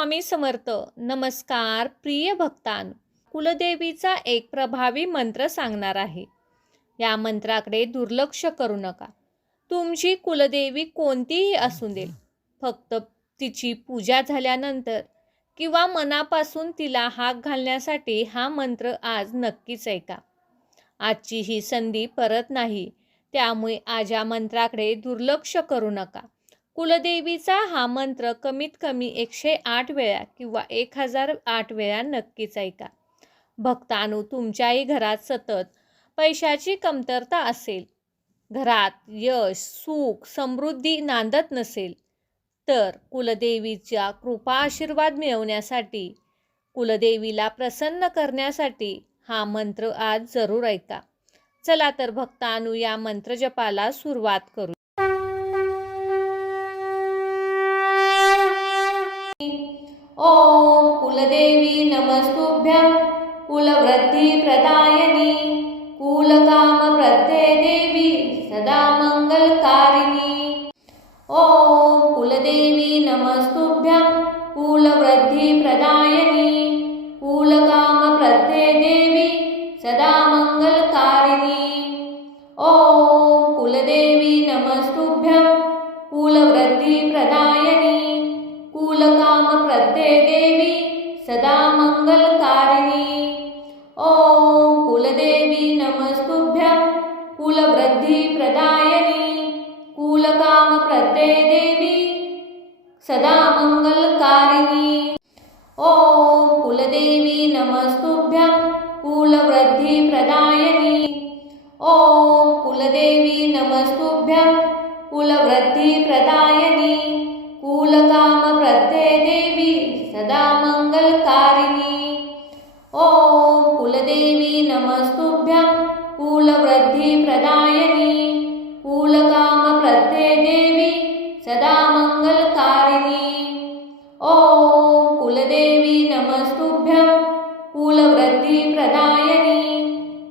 स्वामी समर्थ. नमस्कार प्रिय भक्तांनो. कुलदेवीचा एक प्रभावी मंत्र सांगणार आहे. या मंत्राकडे दुर्लक्ष करू नका. तुमची कुलदेवी कोणतीही असू दे, फक्त तिची पूजा झाल्यानंतर किंवा मनापासून तिला हाक घालण्यासाठी हा मंत्र आज नक्कीच ऐका. आजची ही संधी परत नाही, त्यामुळे आज या मंत्राकडे दुर्लक्ष करू नका. कुलदेवीचा हा मंत्र कमीत कमी 108 वेळा किंवा 1008 वेळा नक्कीच ऐका. भक्तांनो, तुमच्याही घरात सतत पैशाची कमतरता असेल, घरात यश, सुख, समृद्धी नांदत नसेल, तर कुलदेवीचा कृपा आशीर्वाद मिळवण्यासाठी, कुलदेवीला प्रसन्न करण्यासाठी हा मंत्र आज जरूर ऐका. चला तर भक्तांनो, या मंत्रजपाला सुरुवात करू. ओम कुलदेवी नमस्तुभ्यं कुलवृद्धि प्रदायिनी कुलकाम प्रत्यय देवी सदा मंगलकारिणी. ओम कुलदेवी नमस्तुभ्यं कुलवृद्धि प्रदायिनी कुलकाम प्रत्यय देवी सदा मंगलकारिणी. ओम कुलदेवी नमस्तुभ्यं कुलवृद्धि प्रदायिनी कुलकाम प्रत्यय देवी सदा मंगलकारिणी. ओम कुलदेवी नमस्तुभ्यं कुलवृद्धि प्रदायिनी कुलकाम प्रत्यय देवी सदा मंगलकारिणी. ओम कुलदेवी नमस्तुभ्यं कुलवृद्धि प्रदायिनी. ओम कुलदेवी नमस्तुभ्यं कुलवृद्धि प्रदायिनी कुलकाम प्रत्यय देवी सदा मंगलकारिणी. ओम कुलदेवी नमस्तुभ्यं कुलवृद्धि प्रदायिनी कुलकाम प्रत्यय देवी सदा मंगलकारिणी. ओम कुलदेवी नमस्तुभ्यं कुलवृद्धि प्रदायिनी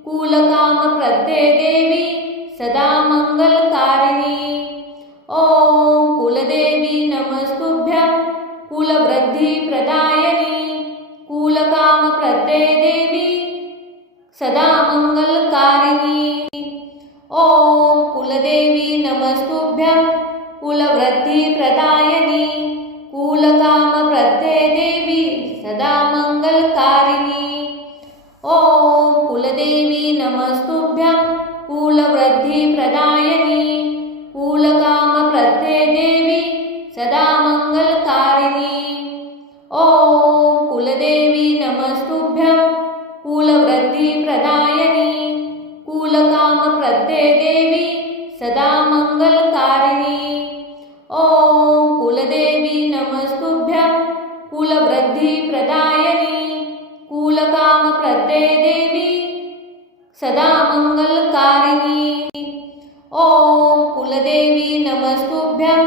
कुलकाम प्रत्यय देवी सदा मंगलकारिणी. ओम कुलदेवी नमस्तुभ्यं कुलवृद्धि प्रदायिनी कुलकाम प्रत्यय देवी सदा मंगलकारिणी. ओम कुलदेवी नमस्तुभ्यं कुलवृद्धि प्रदायिनी कुलकाम प्रत्यय देवी सदा मंगलकारिणी. ओम कुलदेवी नमस्तुभ्यं कुलवृद्धि प्रदायिनी कुलकाम प्रत्यय देवी सदा मंगलकारिणी. ओम कुलदेवी नमस्तुभ्यं कुलवृद्धि प्रदायिनी कुलकाम प्रत्यय देवी सदा मंगलकारिणी. ओम कुलदेवी नमस्तुभ्यं कुलवृद्धि प्रदायिनी कुलकाम प्रत्यय देवी सदा मंगलकारिणी. ओम कुलदेवी नमस्तुभ्यं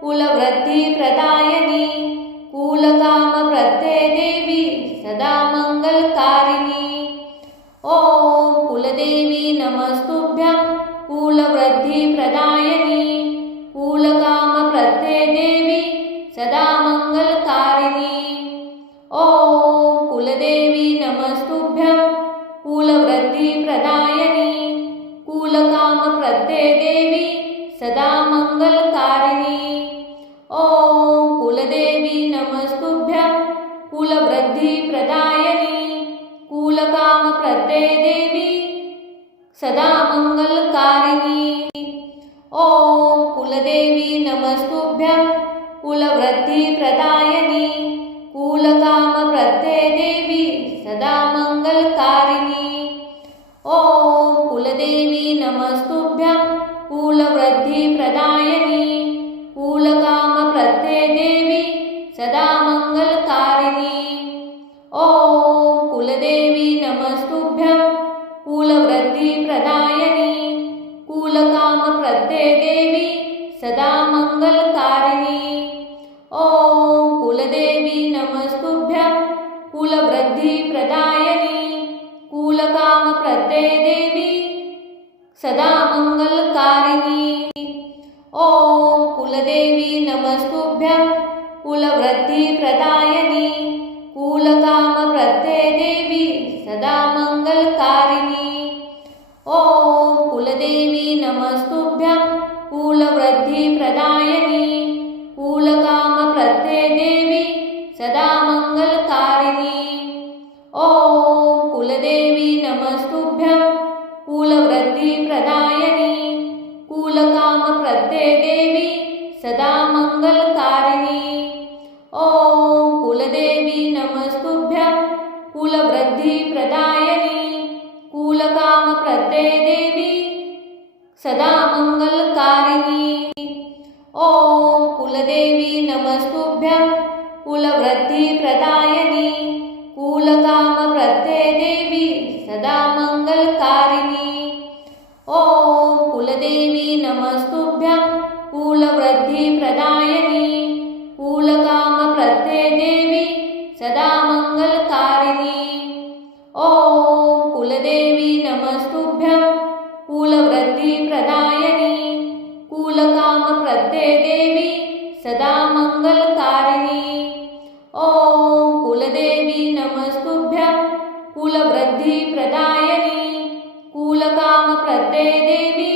कुलवृद्धि प्रदायिनी कुलकाम प्रत्यय देवी सदा मंगलकारिणी. ओम कुलदेवी नमस्तुभ्यं कुलवृद्धि प्रदायिनी कुलकाम प्रत्यय देवी सदा मंगलकारिणी. ओम कुलदेवी नमस्तुभ्यं कुलवृद्धि प्रदायिनी कुलकाम प्रत्यय देवी सदा मंगलकारिणी. ओम कुलदेवी नमस्तुभ्यं कुलवृद्धि प्रदायिनी कुलकाम प्रत्यय देवी सदा मंगलकारिणी. ओम कुलदेवी नमस्तुभ्यं कुलवृद्धि प्रदायिनी कुलकाम प्रत्यय देवी सदा मंगलकारिणी. ओम कुलदेवी नमस्तुभ्यं कुलवृद्धि प्रदायिनी कुलकाम प्रत्यय देवी सदा मंगलकारिणी. ओम कुलदेवी नमस्तुभ्यं कुलवृद्धि प्रदायिनी कुलकाम प्रत्यय देवी सदा मंगलकारिणी. ओम कुलदेवी नमस्तुभ्यं कुलवृद्धि प्रदायिनी कुलकाम प्रत्यय देवी सदा मंगलकारिणी. ओम कुलदेवी नमस्तुभ्यं कुलवृद्धि प्रदायिनी प्रत्ययदेवी सदा मंगलकारिणी। ओम कुलदेवी नमस्तुभ्यं कुलवृद्धिप्रदायिनी कुलकामप्रत्ययदेवी सदा मंगलकारिणी। ओम कुलदेवी नमस्तुभ्यं कुलवृद्धिप्रदायिनी कुलकामप्रत्ययदेवी सदा मंगलकारिणी। ओम कुलदेवी नमस्तुभ्यं कुलवृद्धिप्रदायिनी कुलकामप्रत्ययदेवी सदा मंगलकारिणी। ओम कुलदेवी नमस्तुभ्यं कुलवृद्धिप्रदायिनी कुलकामप्रत्ययदेवी सदा मंगलकारिणी। ओम कुलदेवी नमस्तुभ्यं कुलवृद्धिप्रदायिनी कुलकामप्रत्ययदेवी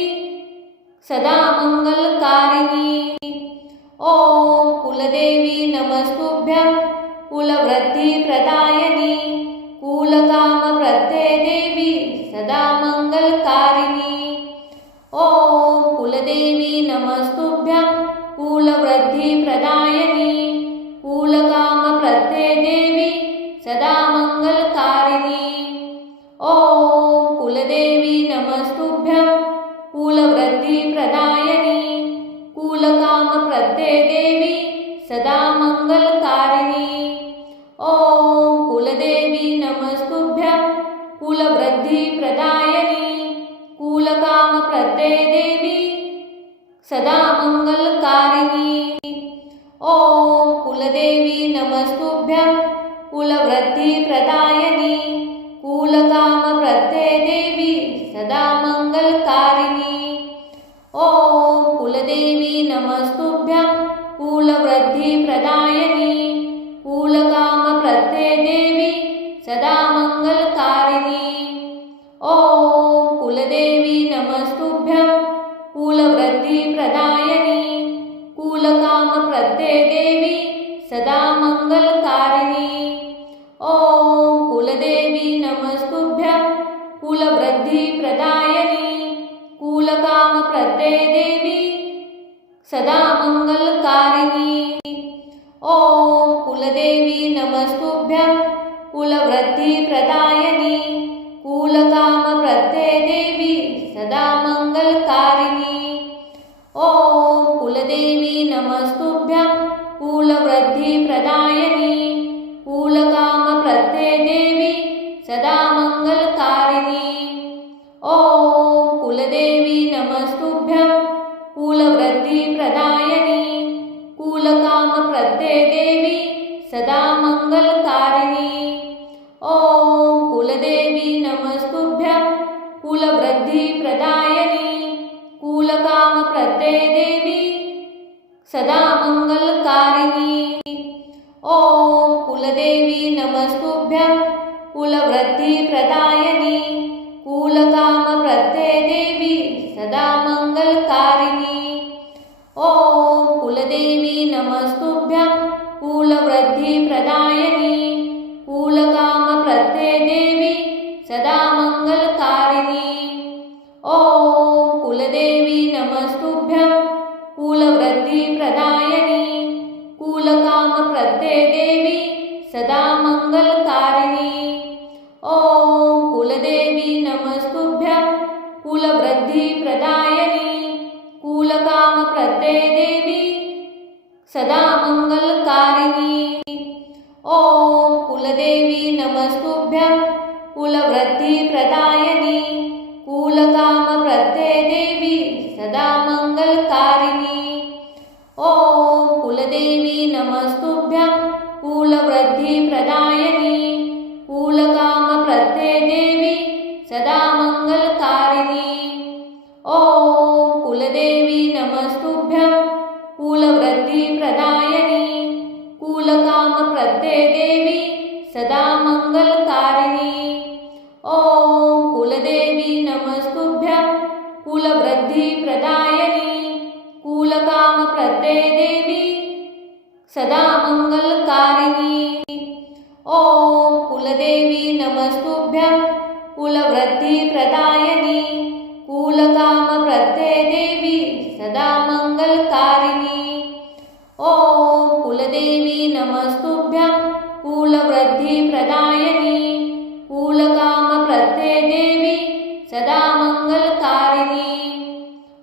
सदा मंगलकारिणी। ओम कुलदेवी नमस्तुभ्यं कुलवृद्धिप्रदायिनी कुलकामप्रत्ययदेवी सदा मंगलकारिणी। ओम कुलदेवी नमस्तुभ्यं कुलवृद्धिप्रदायिनी कुलकामप्रत्ययदेवी सदा मंगलकारिणी। ओम कुलदेवी नमस्तुभ्यं कुलवृद्धिप्रदायिनी कुलकामप्रत्ययदेवी सदा मंगलकारिणी। ओम कुलदेवी नमस्तुभ्यं कुलवृद्धिप्रदायिनी कुलकामप्रत्ययदेवी सदा मंगलकारिणी। ओम कुलदेवी नमस्तुभ्यं कुलवृद्धिप्रदायिनी कुलकामप्रत्ययदेवी सदा मंगलकारिणी। ओम कुलदेवी नमस्तुभ्यं कुलवृद्धिप्रदायिनी कुलकामप्रत्ययदेवी सदा मंगलकारिणी। ओम कुलदेवी नमस्तुभ्यं कुलवृद्धिप्रदायिनी कुलकामप्रत्ययदेवी सदा मंगलकारिणी। ओम कुलदेवी नमस्तुभ्यं कुलवृद्धिप्रदायिनी कुलकामप्रत्ययदेवी सदा मंगलकारिणी। ओम कुलदेवी नमस्तुभ्यं कुलवृद्धिप्रदायिनी कुलकामप्रत्ययदेवी सदा मंगलकारिणी। ओम कुलदेवी नमस्तुभ्यं कुलवृद्धिप्रदायिनी कुलकामप्रत्ययदेवी सदा मंगलकारिणी। ओम कुलदेवी नमस्तुभ्यं कुलवृद्धिप्रदायिनी कुलकामप्रत्ययदेवी सदा मंगलकारिणी। ओम कुलदेवी नमस्तुभ्यं कुलवृद्धिप्रदायिनी कुलकामप्रत्ययदेवी सदा मंगलकारिणी। ओम कुलदेवी नमस्तुभ्यं कुलवृद्धिप्रदायिनी कुलकामप्रत्ययदेवी सदा मंगलकारिणी। ओम कुलदेवी नमस्तुभ्यं कुलवृद्धिप्रदायिनी कुलकामप्रत्ययदेवी सदा मंगलकारिणी। ओम कुलदेवी नमस्तुभ्यं कुलवृद्धिप्रदायिनी कुलकामप्रत्ययदेवी सदा मंगलकारिणी। ओम कुलदेवी नमस्तुभ्यं कुलवृद्धिप्रदायिनी कुलकामप्रत्ययदेवी सदा मंगलकारिणी। ओम कुलदेवी नमस्तुभ्यं कुलवृद्धिप्रदायिनी कुलकामप्रत्ययदेवी सदा मंगलकारिणी। ओम कुलदेवी नमस्तुभ्यं कुलवृद्धिप्रदायिनी कुलकामप्रत्ययदेवी सदा मंगलकारिणी। ओम कुलदेवी नमस्तुभ्यं कुलवृद्धिप्रदायिनी कुलकामप्रत्ययदेवी सदा मंगलकारिणी। ओम कुलदेवी नमस्तुभ्यं कुलवृद्धिप्रदायिनी कुलकामप्रत्ययदेवी सदा मंगलकारिणी। ओम कुलदेवी नमस्तुभ्यं कुलवृद्धिप्रदायिनी कुलकामप्रत्ययदेवी सदा मंगलकारिणी। ॐ कुलदेवी नमस्तुभ्यं कुलवृद्धिप्रदायिनी कुलकामप्रदे देवी सदा मंगलकारिणी।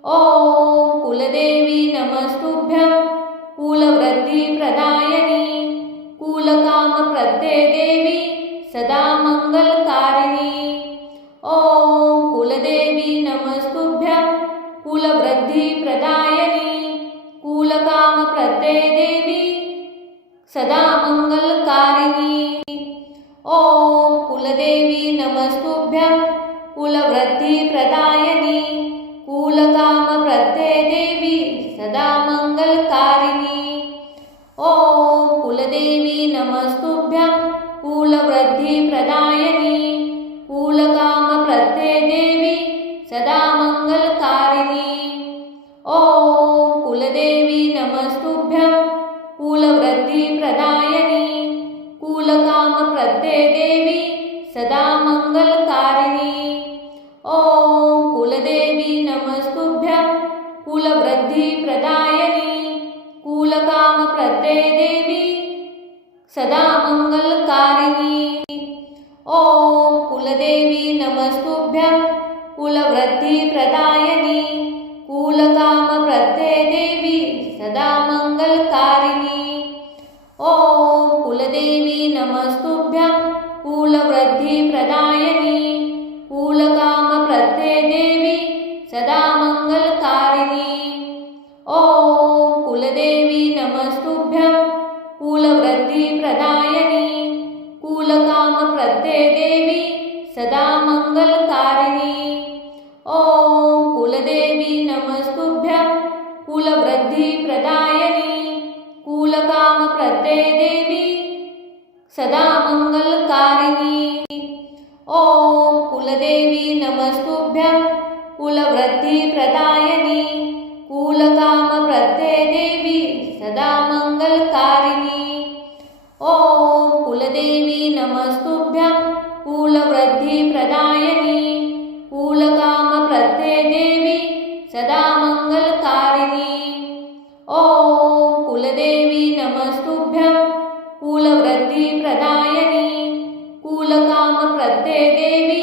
ॐ कुलदेवी नमस्तुभ्यं कुलवृद्धिप्रदायिनी कुलकामप्रदे देवी सदा मंगलकारिणी। ॐ कुलदेवी नमस्तुभ्यं कुलवृद्धिप्रदायिनी कुलकामप्रदे देवी सदा मंगलकारिणी। ॐ कुलदेवी नमस्तुभ्यं कुलवृद्धिप्रदायिनी कुलकामप्रदे देवी सदा मंगलकारिणी। ॐ कुलदेवी नमस्तुभ्यं कुलवृद्धिप्रदायिनी कुलकामप्रदे देवी सदा मंगलकारिणी। ॐ कुलदेवी नमस्तुभ्यं कुलवृद्धिप्रदायिनी कुलकामप्रदे देवी सदा मंगलकारिणी। ॐ कुलदेवी नमस्तुभ्यं कुलवृद्धिप्रदायिनी कुलकामप्रदे देवी सदा मंगलकारिणी। ॐ कुलदेवी नमस्तुभ्यं कुलवृद्धिप्रदायिनी कुलकामप्रदे देवी सदा मंगलकारिणी। ॐ कुलदेवी नमस्तुभ्यं कुलवृद्धिप्रदायिनी कुलकामप्रदे देवी सदा मंगलकारिणी। ॐ कुलदेवी नमस्तुभ्यं कुलवृद्धिप्रदायिनी कुलकामप्रदे देवी सदा मंगलकारिणी। ॐ कुलदेवी नमस्तुभ्यं कुलवृद्धिप्रदायिनी कुलकामप्रदे देवी सदा मंगलकारिणी। ॐ कुलदेवी नमस्तुभ्यं कुलवृद्धिप्रदायिनी कुलकामप्रदे देवी सदा मंगलकारिणी। ॐ कुलदेवी नमस्तुभ्यं कुलवृद्धिप्रदायिनी कुलकामप्रदे देवी सदा मंगलकारिणी। ॐ कुलदेवी नमस्तुभ्यं कुलवृद्धिप्रदायिनी कुलकामप्रदे देवी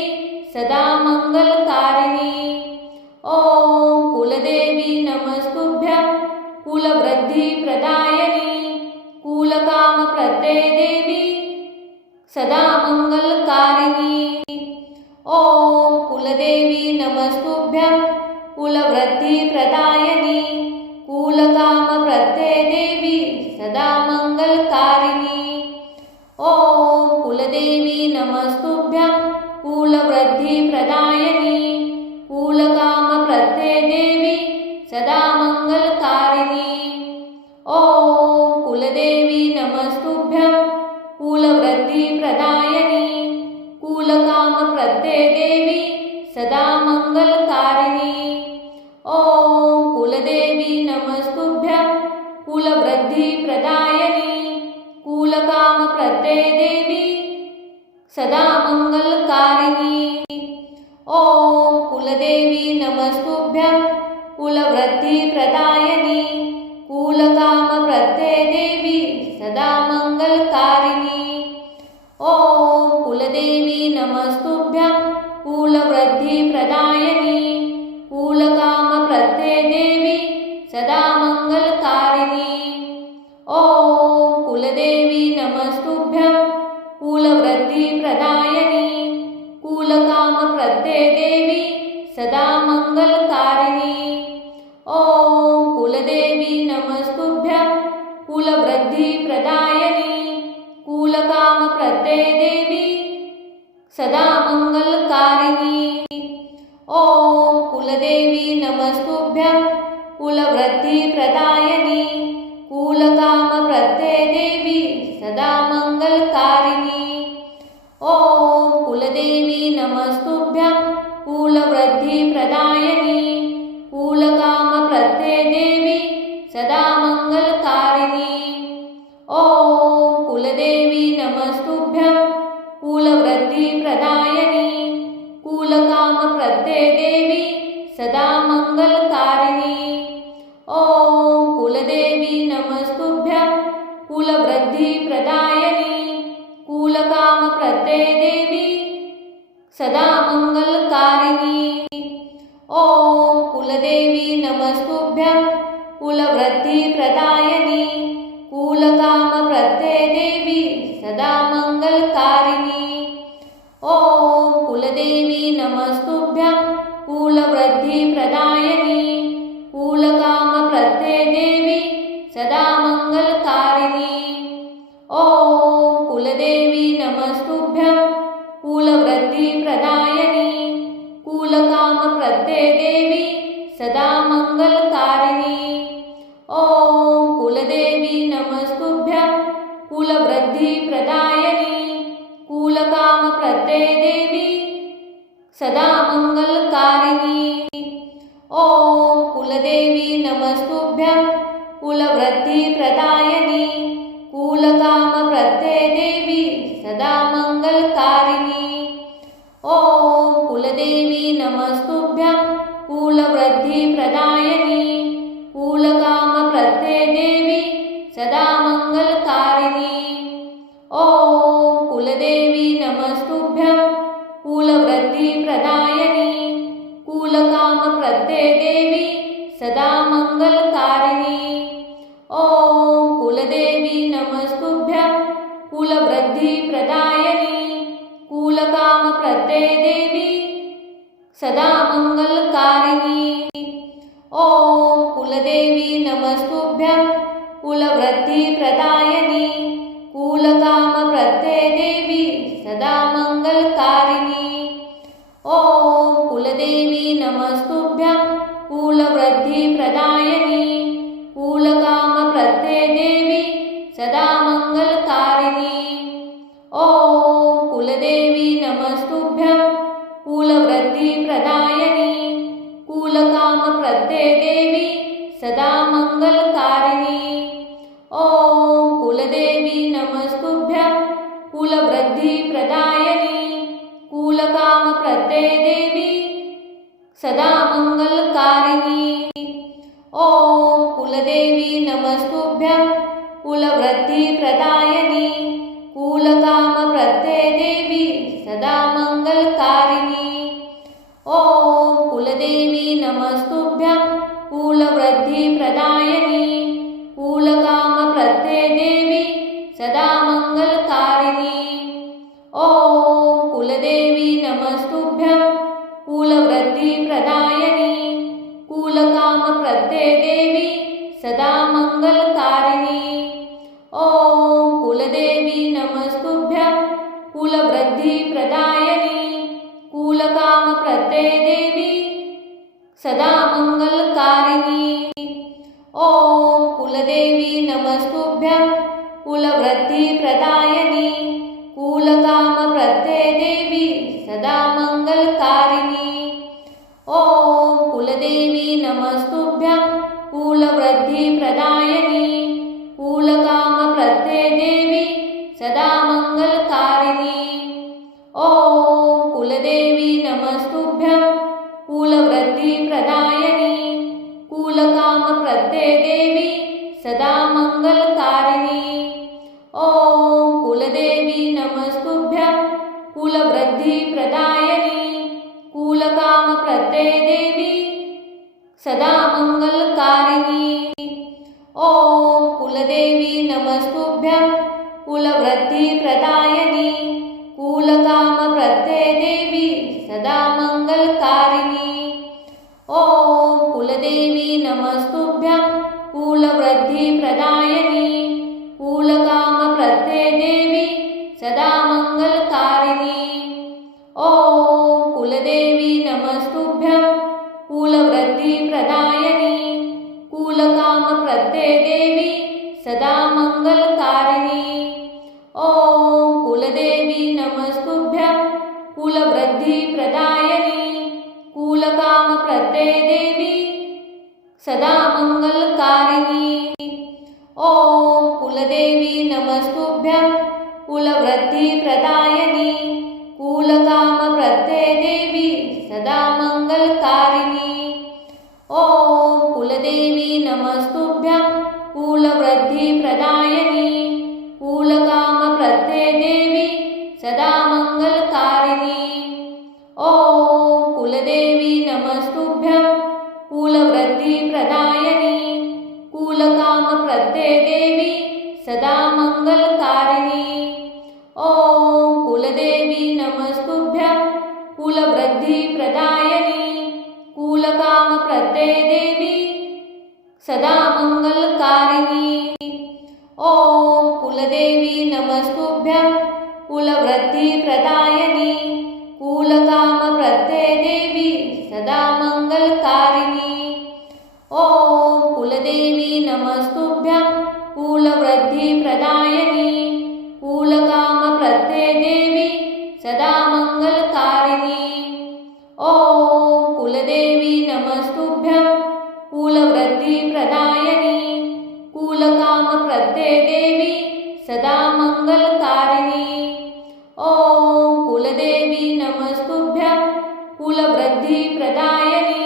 सदा मंगलकारिणी। ॐ कुलदेवी नमस्तुभ्यं कुलवृद्धिप्रदायिनी कुलकामप्रदे देवी सदा मंगलकारिणी। ॐ कुलदेवी नमस्तुभ्यं कुलवृद्धिप्रदायिनी कुलकामप्रदे देवी सदा मंगलकारिणी। ॐ कुलदेवी नमस्तुभ्यं कुलवृद्धिप्रदायिनी कुलकामप्रदे देवी सदा मंगलकारिणी। ॐ कुलदेवी नमस्तुभ्यं कुलवृद्धिप्रदायिनी कुलकामप्रदे देवी सदा मंगलकारिणी। ॐ कुलदेवी नमस्तुभ्यं कुलवृद्धिप्रदायिनी कुलकामप्रदे देवी सदा मंगलकारिणी। ॐ कुलदेवी नमस्तुभ्यं कुलवृद्धिप्रदायिनी कुलकामप्रदे देवी सदा मंगलकारिणी। ॐ कुलदेवी नमस्तुभ्यं कुलवृद्धिप्रदायिनी कुलकामप्रदे देवी सदा मंगलकारिणी। ॐ कुलदेवी नमस्तुभ्यं कुलवृद्धिप्रदायिनी कुलकामप्रदे देवी सदा मंगलकारिणी। ॐ कुलवृद्धिप्रदायिनी कुलकामप्रदे देवी सदा मङ्गलकारिणी। ॐ कुलदेवी नमस्तुभ्यं कुलवृद्धिप्रदायिनी कुलकामप्रदे देवी सदा मङ्गलकारिणी। ॐ कुलदेवी नमस्तुभ्यं कुलवृद्धिप्रदायिनी कुलकामप्रदे देवी सदा मङ्गलकारिणी। ॐ कुलदेवी नमस्तुभ्यं कुलवृद्धिप्रदायिनी कुलकामप्रदे देवी सदा मङ्गलकारिणी। ॐ कुलदेवी नमस्तुभ्यं कुलवृद्धिप्रदायिनी कुलकामप्रदे देवी सदा मङ्गलकारिणी। ॐ कुलदेवी नमस्तुभ्यं कुलवृद्धिप्रदायिनी कुलकामप्रदे देवी सदा मङ्गलकारिणी। ॐ कुलदेवी नमस्तुभ्यं कुलवृद्धिप्रदायिनी कुलकामप्रदे देवी सदा मङ्गलकारिणी। ॐ कुलदेवी नमस्तुभ्यं कुलवृद्धिप्रदायिनी कुलकामप्रदे देवी सदा मङ्गलकारिणी। ॐ कुलदेवी नमस्तुभ्यं कुलवृद्धिप्रदायिनी कुलकामप्रदे देवी सदा मङ्गलकारिणी। ॐ कुलदेवी नमस्तुभ्यं कुलवृद्धिप्रदायिनी कुलकामप्रदे देवी सदा मङ्गलकारिणी। ॐ कुलदेवी नमस्तुभ्यं कुलवृद्धिप्रदायिनी कुलकामप्रदे देवी सदा मङ्गलकारिणी। ॐ कुलदेवी नमस्तुभ्यं कुलवृद्धिप्रदायिनी कुलकामप्रदे देवी सदा मङ्गलकारिणी। ॐ कुलदेवी नमस्तुभ्यं कुलवृद्धिप्रदायिनी कुलकामप्रदे देवी सदा मङ्गलकारिणी। ॐ कुलदेवी नमस्तुभ्यं कुलवृद्धिप्रदायिनी कुलकामप्रदे देवी सदा मङ्गलकारिणी। ॐ कुलदेवी नमस्तुभ्यं कुलवृद्धिप्रदायिनी कुलकामप्रदे देवी सदा मङ्गलकारिणी। ॐ कुलदेवी नमस्तुभ्यं कुलवृद्धिप्रदायिनी कुलकामप्रदे देवी सदा मङ्गलकारिणी। ॐ कुलदेवी नमस्तुभ्यं कुलवृद्धिप्रदायिनी कुलकामप्रदे देवी सदा मङ्गलकारिणी। ॐ कुलदेवी नमस्तुभ्यं कुलवृद्धिप्रदायिनी कुलकामप्रदे देवी सदा मङ्गलकारिणी। ॐ कुलदेवी नमस्तुभ्यं कुलवृद्धिप्रदायिनी कुलकामप्रदे देवी सदा मङ्गलकारिणी। ॐ कुलदेवी नमस्तुभ्यं कुलवृद्धिप्रदायिनी कुलकामप्रदे देवी सदा मङ्गलकारिणी। ॐ कुलदेवी नमस्तुभ्यं कुलवृद्धिप्रदायिनी कुलकामप्रदे देवी सदा मङ्गलकारिणी। ॐ कुलदेवी नमस्तुभ्यं कुलवृद्धिप्रदायिनी कुलकामप्रदे देवी सदा मङ्गलकारिणी। ॐ कुलदेवी नमस्तुभ्यं कुलवृद्धिप्रदायिनी कुलकामप्रदे देवी सदा मङ्गलकारिणी। ॐ कुलदेवी नमस्तुभ्यं कुलवृद्धिप्रदायिनी कुलकामप्रदे देवी सदा मङ्गलकारिणी। ॐ कुलदेवी नमस्तुभ्यं कुलवृद्धिप्रदायिनी कुलकामप्रदे देवी सदा मङ्गलकारिणी। ॐ कुलदेवी नमस्तुभ्यं कुलवृद्धिप्रदायिनी कुलकामप्रदे देवी सदा मङ्गलकारिणी। ॐ कुलदेवी नमस्तुभ्यं कुलवृद्धिप्रदायिनी कुलकामप्रदे देवी सदा मंगलकारिणी। ओम कुलदेवी नमस्तुभ्यं कुलवृद्धिप्रदायिनी कुलकामप्रदे देवी सदा मंगलकारिणी। ओम कुलदेवी नमस्तुभ्यं कुलवृद्धिप्रदायिनी कुलकामप्रदे देवी सदा मंगलकारिणी। ओम कुलदेवी नमस्तुभ्यं कुलवृद्धिप्रदायिनी कुलकामप्रदे देवी सदा मंगलकारिणी। ओम कुलदेवी नमस्तुभ्यं कुलवृद्धिप्रदायिनी कुलकामप्रदे देवी सदा मंगलकारिणी। ओम कुलदेवी नमस्तुभ्यं कुलवृद्धिप्रदायिनी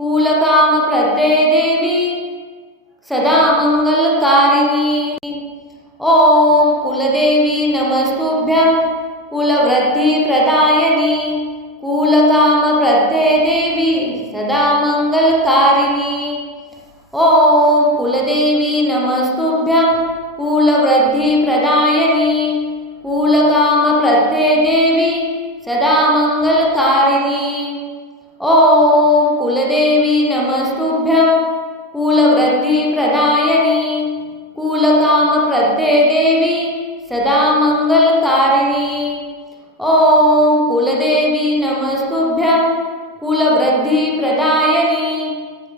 कुलकामप्रदे देवी सदा मंगलकारिणी। ओम कुलदेवी नमस्तुभ्यं कुलवृद्धिप्रदायिनी कुलकामप्रदे देवी सदा मंगलकारिणी। ओम कुलदेवी नमस्तुभ्यं कुलवृद्धिप्रदायिनी कुलकामप्रदे देवी सदा मंगलकारिणी। ओम कुलदेवी नमस्तुभ्यं कुलवृद्धिप्रदायिनी कुलकामप्रदे देवी सदा मंगलकारिणी। ओम कुलदेवी नमस्तुभ्यं कुलवृद्धिप्रदायिनी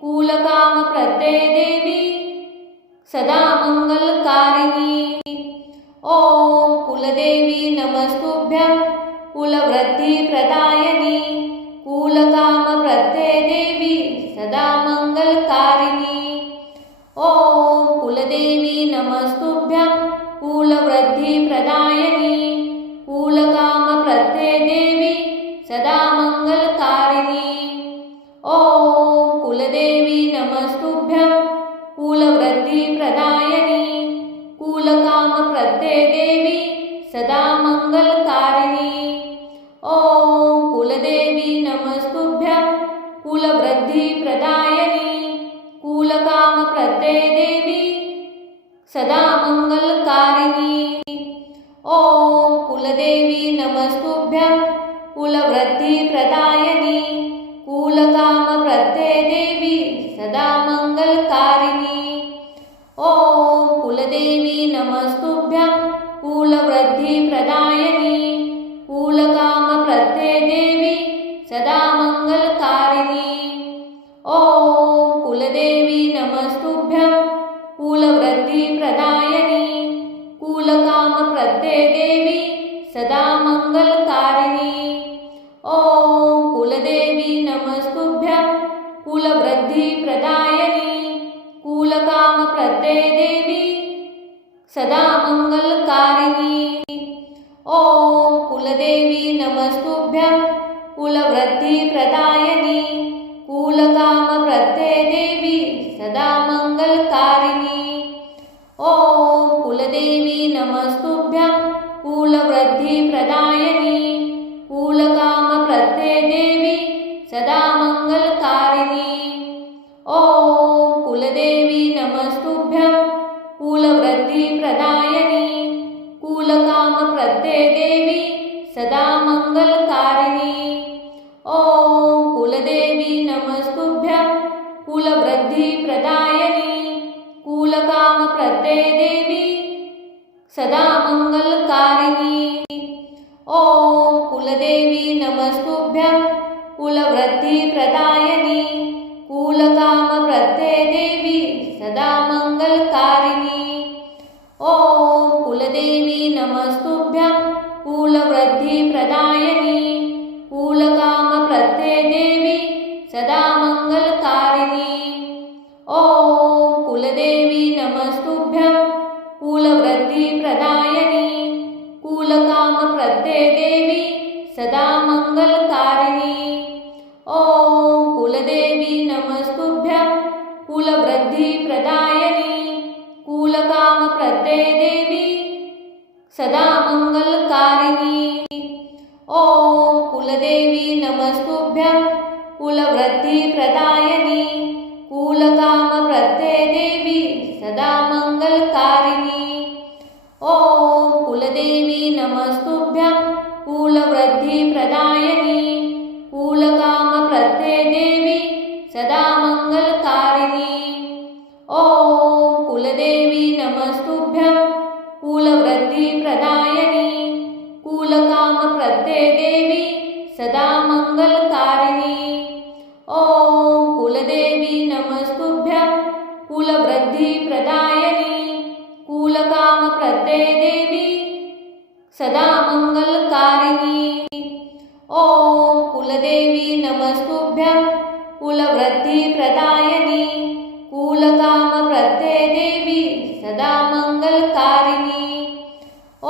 कुलकामप्रदे देवी सदा मंगलकारिणी। ओम कुलदेवी नमस्तुभ्यं कुलवृद्धिप्रदायिनी कुलकामप्रदे देवी सदा मंगलकारिणी। ओम कुलदेवी नमस्तुभ्यं कुलवृद्धिप्रदायिनी कुलकामप्रदे देवी सदा मंगलकारिणी। ओम कुलदेवी नमस्तुभ्यं कुलवृद्धिप्रदायिनी कुलकामप्रदे देवी सदा मंगलकारिणी। ओम कुलदेवी नमस्तुभ्यं कुलवृद्धिप्रदायिनी कुलकामप्रदे देवी सदा मंगलकारिणी। ओम कुलदेवी नमस्तुभ्यं कुलवृद्धिप्रदायिनी कुलकामप्रदे देवी सदा मंगलकारिणी। ओम कुलदेवी नमस्तुभ्यं कुलवृद्धिप्रदायिनी कुलकामप्रदे देवी सदा मंगलकारिणी। ओम कुलदेवी नमस्तुभ्यं कुलवृद्धिप्रदायिनी कुलकामप्रदे देवी सदा मंगलकारिणी। ओम कुलदेवी नमस्तुभ्यं कुलवृद्धिप्रदायिनी कुलकामप्रदे देवी सदा मंगलकारिणी। ओम कुलदेवी नमस्तुभ्यं कुलवृद्धिप्रदायिनी कुलकामप्रदे देवी सदा मंगलकारिणी। ओम कुलदेवी नमस्तुभ्यं कुलवृद्धिप्रदायिनी कुलकामप्रदे देवी सदा मंगलकारिणी। ओम कुलदेवी नमस्तुभ्यं कुलवृद्धिप्रदायिनी कुलकामप्रदे देवी सदा मंगलकारिणी। ओम कुलदेवी नमस्तुभ्यं कुलवृद्धिप्रदायिनी कुलकामप्रदे देवी सदा मंगलकारिणी। ओम कुलदेवी नमस्तुभ्यं कुलवृद्धिप्रदायिनी कुलकामप्रदे देवी सदा मंगलकारिणी। ओम कुलदेवी नमस्तुभ्यं कुलवृद्धिप्रदायिनी कुलकामप्रदे देवी सदा मंगलकारिणी। ओम कुलदेवी नमस्तुभ्यं कुलवृद्धिप्रदायिनी कुलकामप्रदे देवी सदा मंगलकारिणी। ओम कुलदेवी नमस्तुभ्यं कुलवृद्धिप्रदायिनी कुलकामप्रदे देवी सदा मंगलकारिणी। ओम कुलदेवी नमस्तुभ्यं कुलवृद्धिप्रदायिनी कुलकामप्रदे देवी मंगलकारिणी। ॐ कुलदेवी नमस्तुभ्यं कुलवृद्धिप्रदायिनी कुलकामप्रदे देवी सदा मंगलकारिणी। ॐ कुलदेवी नमस्तुभ्यं कुलवृद्धिप्रदायिनी कुलकामप्रदे देवी सदा मंगलकारिणी। ॐ कुलदेवी नमस्तुभ्यं कुलवृद्धिप्रदायिनी कुलकामप्रदे देवी सदा मंगलकारिणी। ॐ कुलदेवी नमस्तुभ्यं कुलवृद्धिप्रदायिनी कुलकामप्रदे देवी सदा मंगलकारिणी। ॐ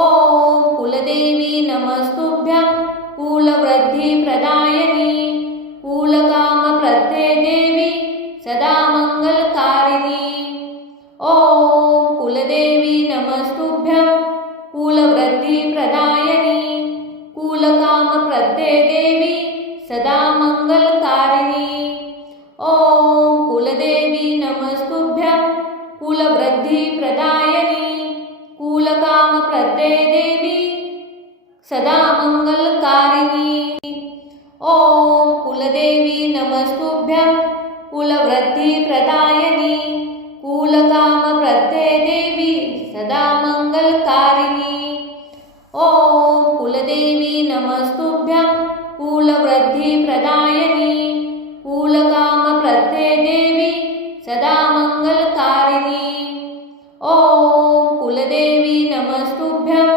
कुलदेवी नमस्तुभ्यं कुलवृद्धिप्रदायिनी कुलकामप्रदे देवी सदा मंगलकारिणी। ॐ कुलदेवी नमस्तुभ्यं कुलवृद्धिप्रदायिनी कुलकामप्रदे देवी सदा मंगलकारिणी। ॐ कुलदेवी नमस्तुभ्यं कुलवृद्धिप्रदायिनी कुलकामप्रदे देवी सदा मंगलकारिणी। ॐ कुलदेवी नमस्तुभ्यं कुलवृद्धिप्रदायिनी कुलकामप्रदे देवी सदा मंगलकारिणी। ॐ कुलदेवी नमस्तुभ्यं कुलवृद्धिप्रदायिनी कुलकामप्रदे देवी सदा मंगलकारिणी। ॐ कुलदेवी नमस्तुभ्यं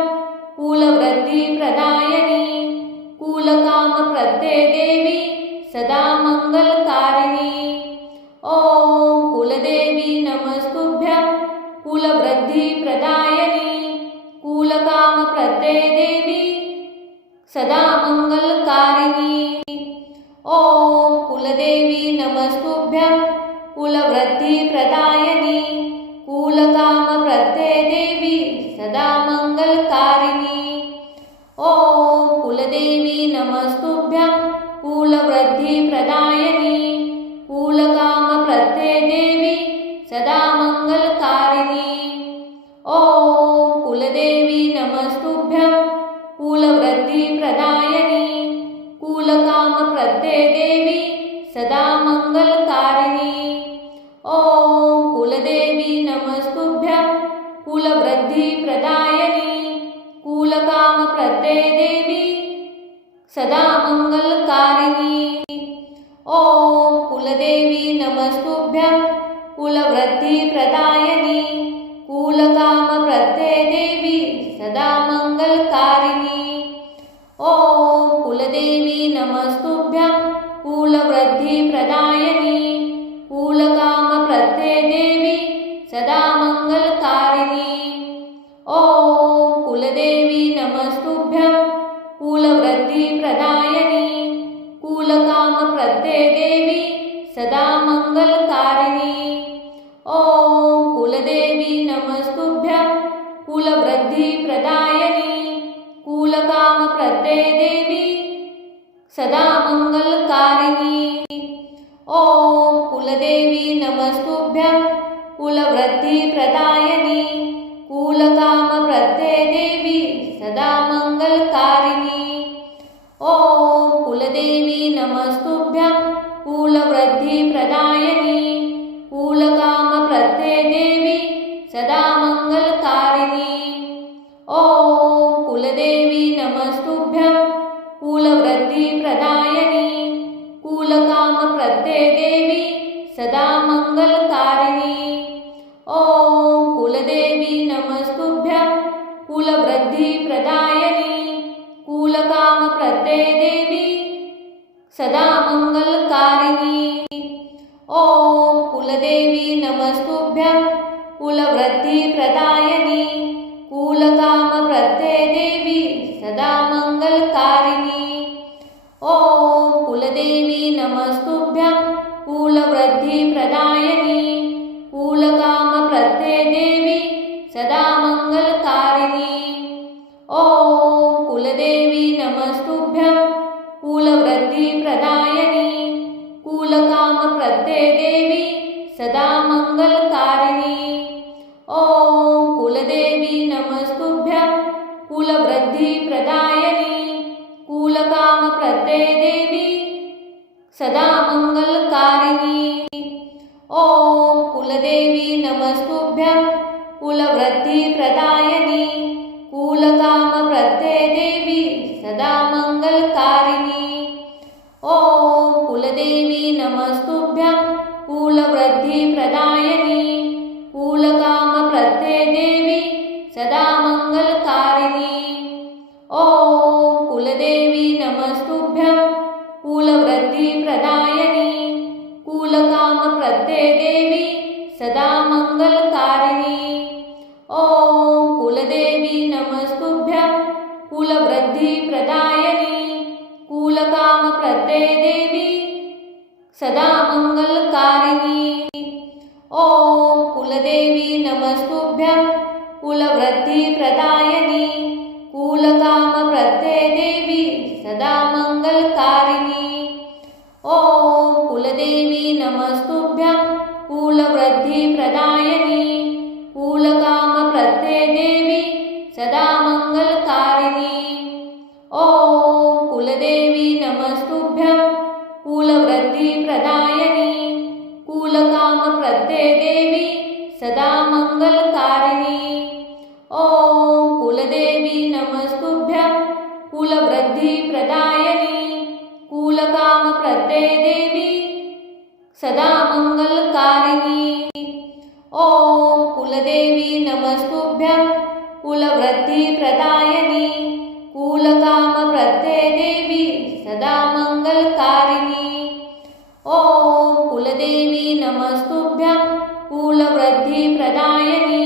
कुलवृद्धिप्रदायिनी कुलकामप्रदे देवी सदा मंगलकारिणी। ॐ कुलदेवी नमस्तुभ्यं कुलवृद्धिप्रदायिनी कुलकामप्रदे देवी सदा मंगलकारिणी। ॐ कुलदेवी नमस्तुभ्यं कुलवृद्धिप्रदायिनी कुलकामप्रदे देवी सदा मंगलकारिणी। ॐ कुलदेवी नमस्तुभ्यं कुलवृद्धिप्रदायिनी कुलकामप्रदे देवी सदा मंगलकारिणी। ॐ कुलदेवी नमस्तुभ्यं कुलवृद्धिप्रदायिनी कुलकामप्रदे देवी सदा मंगलकारिणी। ॐ कुलदेवी नमस्तुभ्यं कुलवृद्धिप्रदायिनी कुलकामप्रदे देवी सदा मंगलकारिणी। ॐ कुलदेवी नमस्तुभ्यं कुलवृद्धिप्रदायिनी कुलकामप्रदे देवी सदा मंगलकारिणी। ॐ कुलदेवी नमस्तुभ्यं कुलवृद्धिप्रदायिनी कुलकामप्रदे देवी सदा मंगलकारिणी। ॐ कुलदेवी नमस्तुभ्यं कुलवृद्धिप्रदायिनी कुलकामप्रदे देवी सदा मंगलकारिणी। ॐ कुलदेवी नमस्तुभ्यं कुलवृद्धिप्रदायिनी कुलकामप्रदे देवी सदा मंगलकारिणी। ॐ कुलदेवी नमस्तुभ्यं कुलवृद्धिप्रदायिनी कुलकामप्रदे देवी सदा मंगलकारिणी। ॐ कुलदेवी नमस्तुभ्यं कुलवृद्धिप्रदायिनी कुलकामप्रदे देवी सदा मंगलकारिणी। ॐ कुलदेवी नमस्तुभ्यं कुलवृद्धिप्रदायिनी कुलकामप्रदे देवी सदा मंगलकारिणी। ॐ कुलदेवी नमस्तुभ्यं कुलवृद्धिप्रदायिनी कुलकामप्रदे देवी सदा मंगलकारिणी। ॐ कुलदेवी नमस्तुभ्यं कुलवृद्धिप्रदायिनी कुलकामप्रदे देवी सदा मंगलकारिणी। ॐ कुलदेवी नमस्तुभ्यं कुलवृद्धिप्रदायिनी कुलकामप्रदे देवी सदा मंगलकारिणी। ॐ कुलदेवी नमस्तुभ्यं कुलवृद्धिप्रदायिनी कुलकामप्रदे देवी सदा मंगलकारिणी। ॐ देवी सदा मंगलकारिणी। ओम कुलदेवी नमस्तुभ्यं कुलवृद्धिप्रदायिनी कुलकामप्रदे देवी सदा मंगलकारिणी। ओम कुलदेवी नमस्तुभ्यं कुलवृद्धिप्रदायिनी कुलकामप्रदे देवी सदा मंगलकारिणी। ओम कुलदेवी नमस्तुभ्यं कुलवृद्धिप्रदायिनी कुलकामप्रदे देवी सदा मंगलकारिणी। ओम कुलदेवी नमस्तुभ्यं कुलवृद्धिप्रदायिनी कुलकामप्रदे देवी सदा मंगलकारिणी। ओम कुलदेवी नमस्तुभ्यं कुलवृद्धिप्रदायिनी कुलकामप्रदे देवी सदा मंगलकारिणी। ओम कुलदेवी नमस्तुभ्यं कुलवृद्धिप्रदायिनी कुलकामप्रदे देवी सदा मंगलकारिणी। ओम कुलदेवी नमस्तुभ्यं कुलवृद्धिप्रदायिनी कुलकामप्रदे देवी सदा मंगलकारिणी। ओम कुलदेवी नमस्तुभ्यं कुलवृद्धिप्रदायिनी कुलकामप्रदे देवी सदा मंगलकारिणी। ओम कुलदेवी नमस्तुभ्यं कुलवृद्धिप्रदायिनी कुलकामप्रदे देवी सदा मंगलकारिणी। ओम कुलदेवी नमस्तुभ्यं कुलवृद्धिप्रदायिनी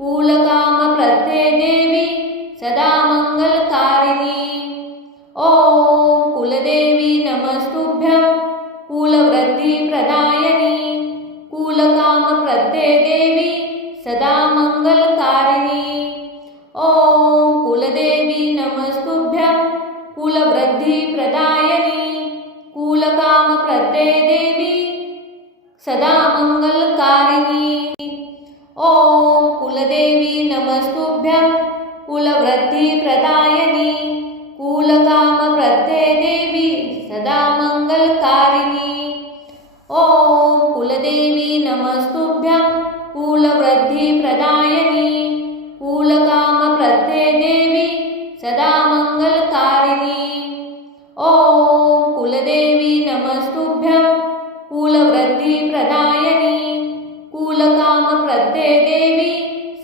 कुलकामप्रदे देवी सदा मंगलकारिणी। ओम कुलदेवी नमस्तुभ्यं कुलवृद्धिप्रदायिनी कुलकामप्रदे देवी सदा मंगलकारिणी। ओम कुलदेवी नमस्तुभ्यं कुलवृद्धिप्रदायिनी कुलकामप्रदे देवी सदा मंगलकारिणी। ओम कुलदेवी नमस्तुभ्यं कुलवृद्धिप्रदायिनी कुलकामप्रदे देवी सदा मंगलकारिणी। ओम कुलदेवी नमस्तुभ्यं कुलवृद्धिप्रदायिनी कुलकामप्रदे देवी सदा मंगलकारिणी। ओम कुलदेवी नमस्तुभ्यं कुलवृद्धिप्रदायिनी कुलकामप्रदे देवी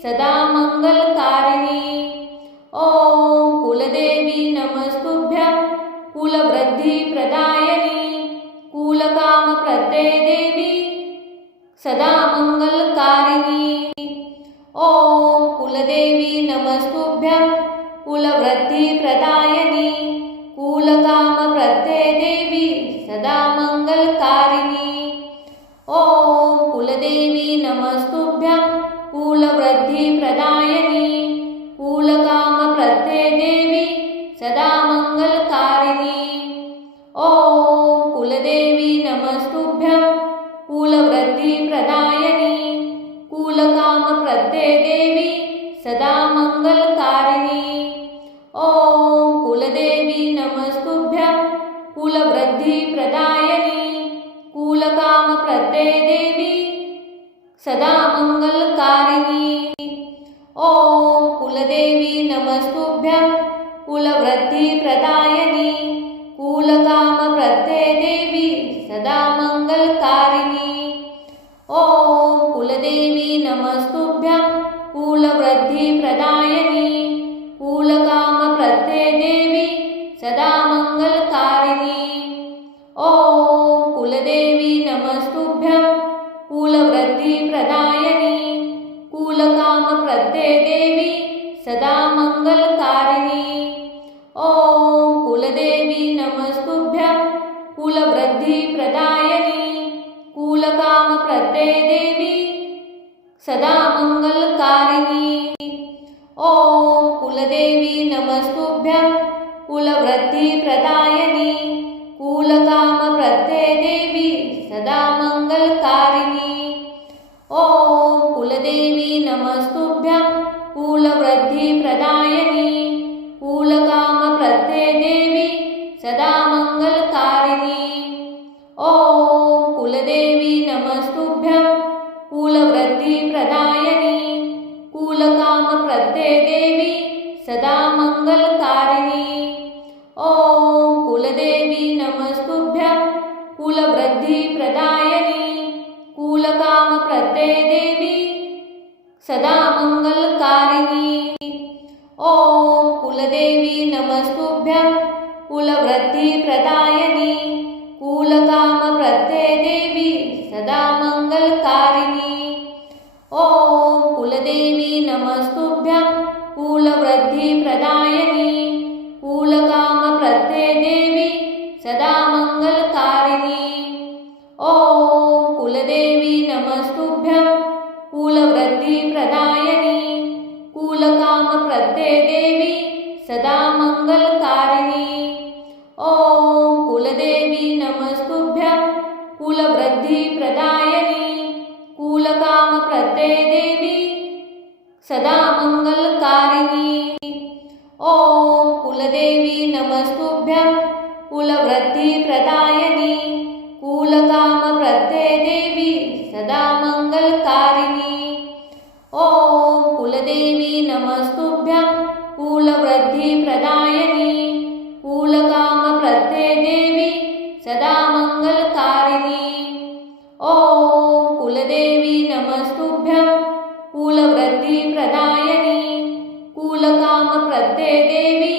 सदा मंगलकारिणी। ओम कुलदेवी नमस्तुभ्यं कुलवृद्धिप्रदायिनी कुलकामप्रदे देवी सदा मंगलकारिणी। ओम कुलदेवी नमस्तुभ्यं कुलवृद्धिप्रदायिनी कुलकामप्रदे देवी सदा मंगलकारिणी। ओम कुलदेवी नमस्तुभ्यं कुलवृद्धिप्रदायिनी कुलकामप्रदे देवी सदा मंगलकारिणी। ओम कुलदेवी नमस्तुभ्यं कुलवृद्धिप्रदायिनी कुलकामप्रदे देवी सदा मंगलकारिणी। ओम कुलदेवी नमस्तुभ्यं कुलवृद्धिप्रदायिनी कुलकामप्रदे देवी सदा मंगलकारिणी। ओम कुलदेवी नमस्तुभ्यं कुलवृद्धिप्रदायिनी कुलकामप्रदे देवी सदा मंगलकारिणी। ओम कुलदेवी नमस्तुभ्यं कुलवृद्धिप्रदायिनी कुलकामप्रदे देवी सदा मंगलकारिणी। ओम कुलदेवी नमस्तुभ्यं कुलवृद्धिप्रदायिनी कुलकामप्रदे देवी सदा मंगलकारिणी। ओम कुलदेवी नमस्तुभ्यं कुलवृद्धिप्रदायिनी कुलकामप्रदे देवी सदा मंगलकारिणी। ओम कुलदेवी नमस्तुभ्यं कुलवृद्धिप्रदायिनी कुलकामप्रदे देवी सदा मंगलकारिणी। ओम कुलदेवी नमस्तुभ्यं कुलवृद्धिप्रदायिनी कुलकामप्रदे देवी सदा देवी सदा मंगलकारिणी। ओम कुलदेवी नमस्तुभ्यं कुलवृद्धिप्रदायिनी कुलकामप्रदे देवी सदा मंगलकारिणी। ओम कुलदेवी नमस्तुभ्यं कुलवृद्धिप्रदायिनी कुलकामप्रदे देवी सदा मंगलकारिणी। ओम कुलदेवी नमस्तुभ्यं कुलवृद्धिप्रदायिनी कुलकामप्रदे देवी सदा मंगलकारिणी। ओम कुलदेवी नमस्तुभ्यं कुलवृद्धिप्रदायिनी कुलकामप्रदे देवी सदा मंगलकारिणी। ओम कुलदेवी नमस्तुभ्यं कुलवृद्धिप्रदायिनी कुलकामप्रदे देवी सदा मंगलकारिणी। ओम कुलदेवी नमस्तुभ्यं कुलवृद्धिप्रदायिनी कुलकामप्रदे देवी सदा मंगलकारिणी। ओम कुलदेवी नमस्तुभ्यं कुलवृद्धिप्रदायिनी कुलकामप्रदे देवी सदा मंगलकारिणी। ओम कुलदेवी नमस्तुभ्यं कुलवृद्धिप्रदायिनी कुलकामप्रदे देवी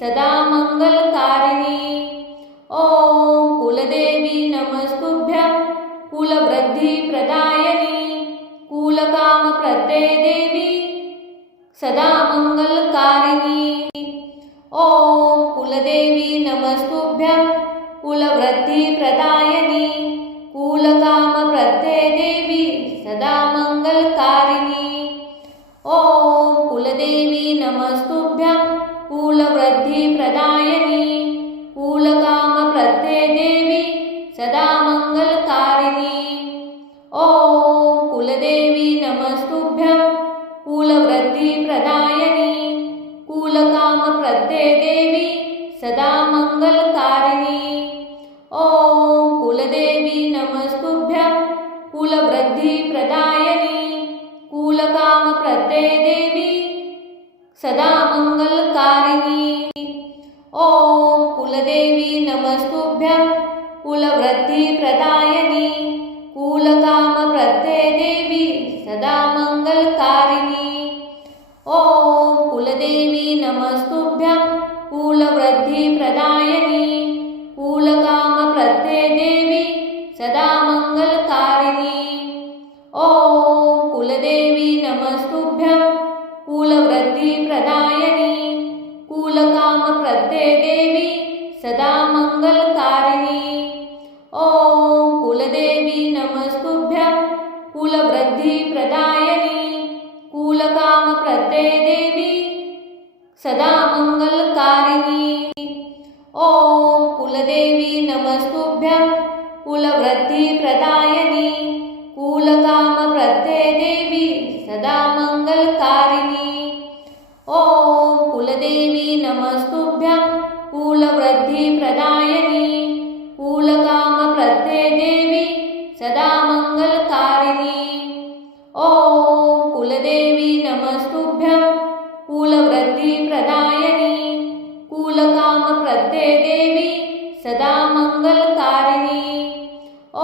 सदा मंगलकारिणी। ओम कुलदेवी नमस्तुभ्यं कुलवृद्धिप्रदायिनी कुलकामप्रदे देवी सदा मंगलकारिणी। ओम कुलदेवी नमस्तुभ्यं कुलवृद्धिप्रदायिनी कुलकामप्रदे देवी सदा मंगलकारिणी। ओम कुलदेवी नमस्तुभ्यं कुलवृद्धिप्रदायिनी कुलकामप्रदे देवी सदा मंगलकारिणी। ओम कुलदेवी नमस्तुभ्यं कुलवृद्धिप्रदायिनी कुलकामप्रदे देवी सदा मंगलकारिणी। ओम कुलदेवी नमस्तुभ्यं कुलवृद्धिप्रदायिनी कुलकामप्रदे देवी सदा मंगलकारिणी। ओम कुलदेवी नमस्तुभ्यं कुलवृद्धिप्रदायिनी कुलकामप्रदे देवी सदा मंगलकारिणी। ओम कुलदेवी नमस्तुभ्यं कुलवृद्धिप्रदायिनी कुलकामप्रदे देवी सदा मंगलकारिणी। ओम कुलदेवी नमस्तुभ्यं कुलवृद्धिप्रदायिनी कुलकामप्रदे देवी सदा मंगलकारिणी। ओम कुलदेवी नमस्तुभ्यं कुलवृद्धिप्रदायिनी कुलकामप्रदे देवी सदा मंगलकारिणी। ओम कुलदेवी नमस्तुभ्यं कुलवृद्धिप्रदायिनी कुलकामप्रदे देवी सदा मंगलकारिणी। ओम कुलदेवी नमस्तुभ्यं कुलवृद्धिप्रदायिनी कुलकामप्रदे देवी सदा मंगलकारिणी। ओम कुलदेवी नमस्तुभ्यं कुलवृद्धिप्रदायिनी कुलकामप्रदे देवी सदा मंगलकारिणी।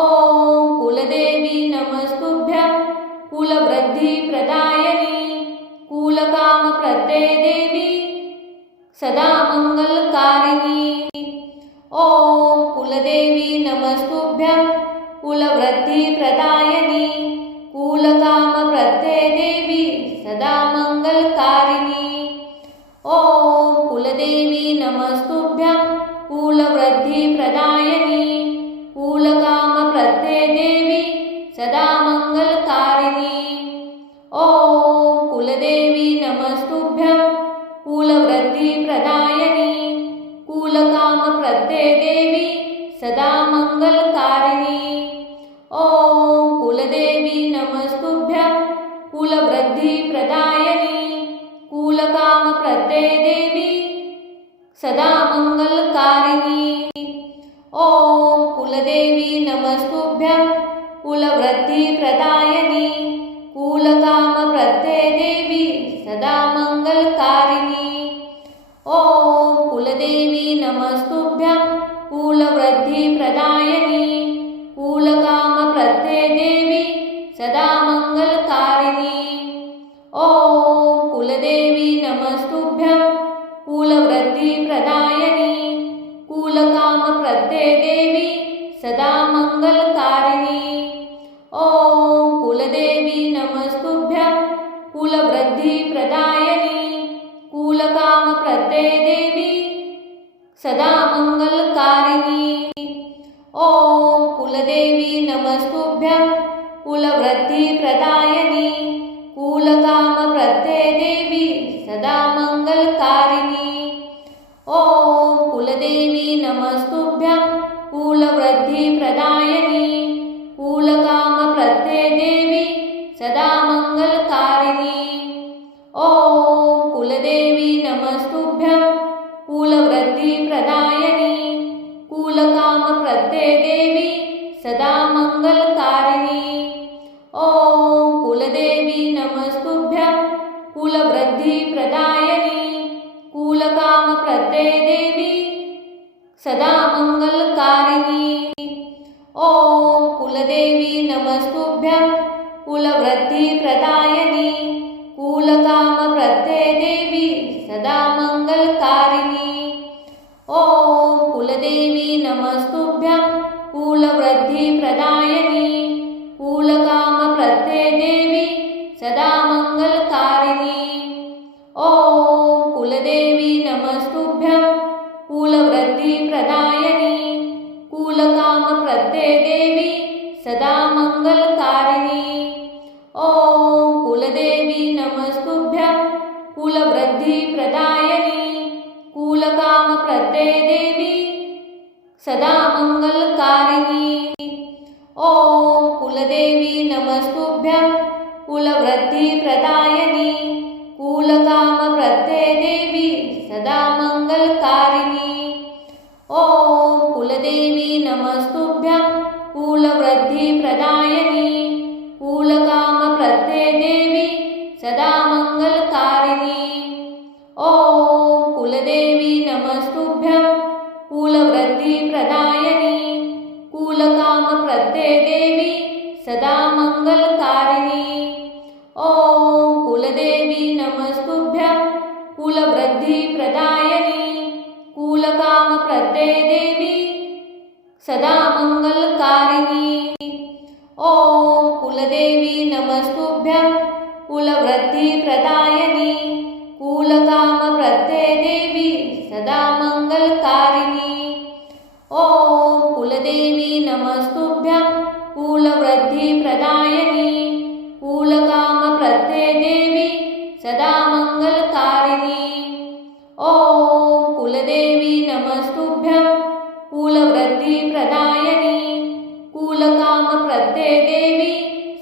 ओम कुलदेवी नमस्तुभ्यं कुलवृद्धिप्रदायिनी कुलकामप्रदे देवी सदा मंगलकारिणी। ओम कुलदेवी नमस्तुभ्यं कुलवृद्धिप्रदायिनी कुलकामप्रदे देवी सदा मंगलकारिणी। ओम कुलदेवी नमस्तुभ्यं कुलवृद्धिप्रदायिनी कुलकामप्रदे देवी सदा मंगलकारिणी। ओम कुलदेवी नमस्तुभ्यं कुलवृद्धिप्रदायिनी कुलकामप्रदे देवी सदा मंगलकारिणी। ओम कुलदेवी नमस्तुभ्यं कुलवृद्धिप्रदायिनी कुलकामप्रदे देवी सदा मंगलकारिणी। ओम कुलदेवी नमस्तुभ्यं कुलवृद्धिप्रदायिनी कुलकामप्रदे देवी सदा मंगलकारिणी। कुलवृद्धिप्रदायिनी कुलकामप्रदे देवी सदा मंगलकारिणी। ओम कुलदेवी नमस्तुभ्यं कुलवृद्धिप्रदायिनी कुलकामप्रदे देवी सदा मंगलकारिणी। ओम कुलदेवी नमस्तुभ्यं कुलवृद्धिप्रदायिनी कुलकामप्रदे देवी सदा मंगलकारिणी। ओम कुलदेवी नमस्तुभ्यं कुलवृद्धिप्रदायिनी कुलकामप्रदे देवी सदा मंगलकारिणी। ओम कुलदेवी नमस्तुभ्यं कुलवृद्धिप्रदायिनी कुलकामप्रदे देवी सदा मंगलकारिणी। ओम कुलदेवी नमस्तुभ्यं कुलवृद्धिप्रदायिनी कुलकामप्रदे देवी सदा मंगलकारिणी। ओम कुलदेवी नमस्तुभ्यं कुलवृद्धिप्रदायिनी कुलकामप्रदे देवी सदा मंगलकारिणी। ओम कुलदेवी नमस्तुभ्यं कुलवृद्धिप्रदायिनी कुलकामप्रदे देवी सदा मंगलकारिणी। ओम कुलदेवी नमस्तुभ्यं कुलवृद्धिप्रदायिनी कुलकामप्रदे देवी सदा मंगलकारिणी। ओम कुलदेवी नमस्तुभ्यं कुलवृद्धिप्रदायिनी कुलकामप्रदे देवी सदा मंगलकारिणी। ओम कुलदेवी नमस्तुभ्यं कुलवृद्धिप्रदायिनी कुलकामप्रदे देवी सदा मंगलकारिणी। ओम कुलदेवी नमस्तुभ्यं कुलवृद्धिप्रदायिनी कुलकामप्रदे देवी सदा मंगलकारिणी। ओम कुलदेवी नमस्तुभ्यं कुलवृद्धिप्रदायिनी कुलकामप्रदे देवी सदा मंगलकारिणी। ओम कुलदेवी नमस्तुभ्यं कुलवृद्धिप्रदायिनी कुलकामप्रदे देवी सदा मंगलकारिणी। ओम कुलदेवी नमस्तुभ्यं कुलवृद्धिप्रदायिनी कुलकामप्रदे देवी सदा मंगलकारिणी। ओम कुलदेवी नमस्तुभ्यं कुलवृद्धिप्रदायिनी कुलकामप्रदे देवी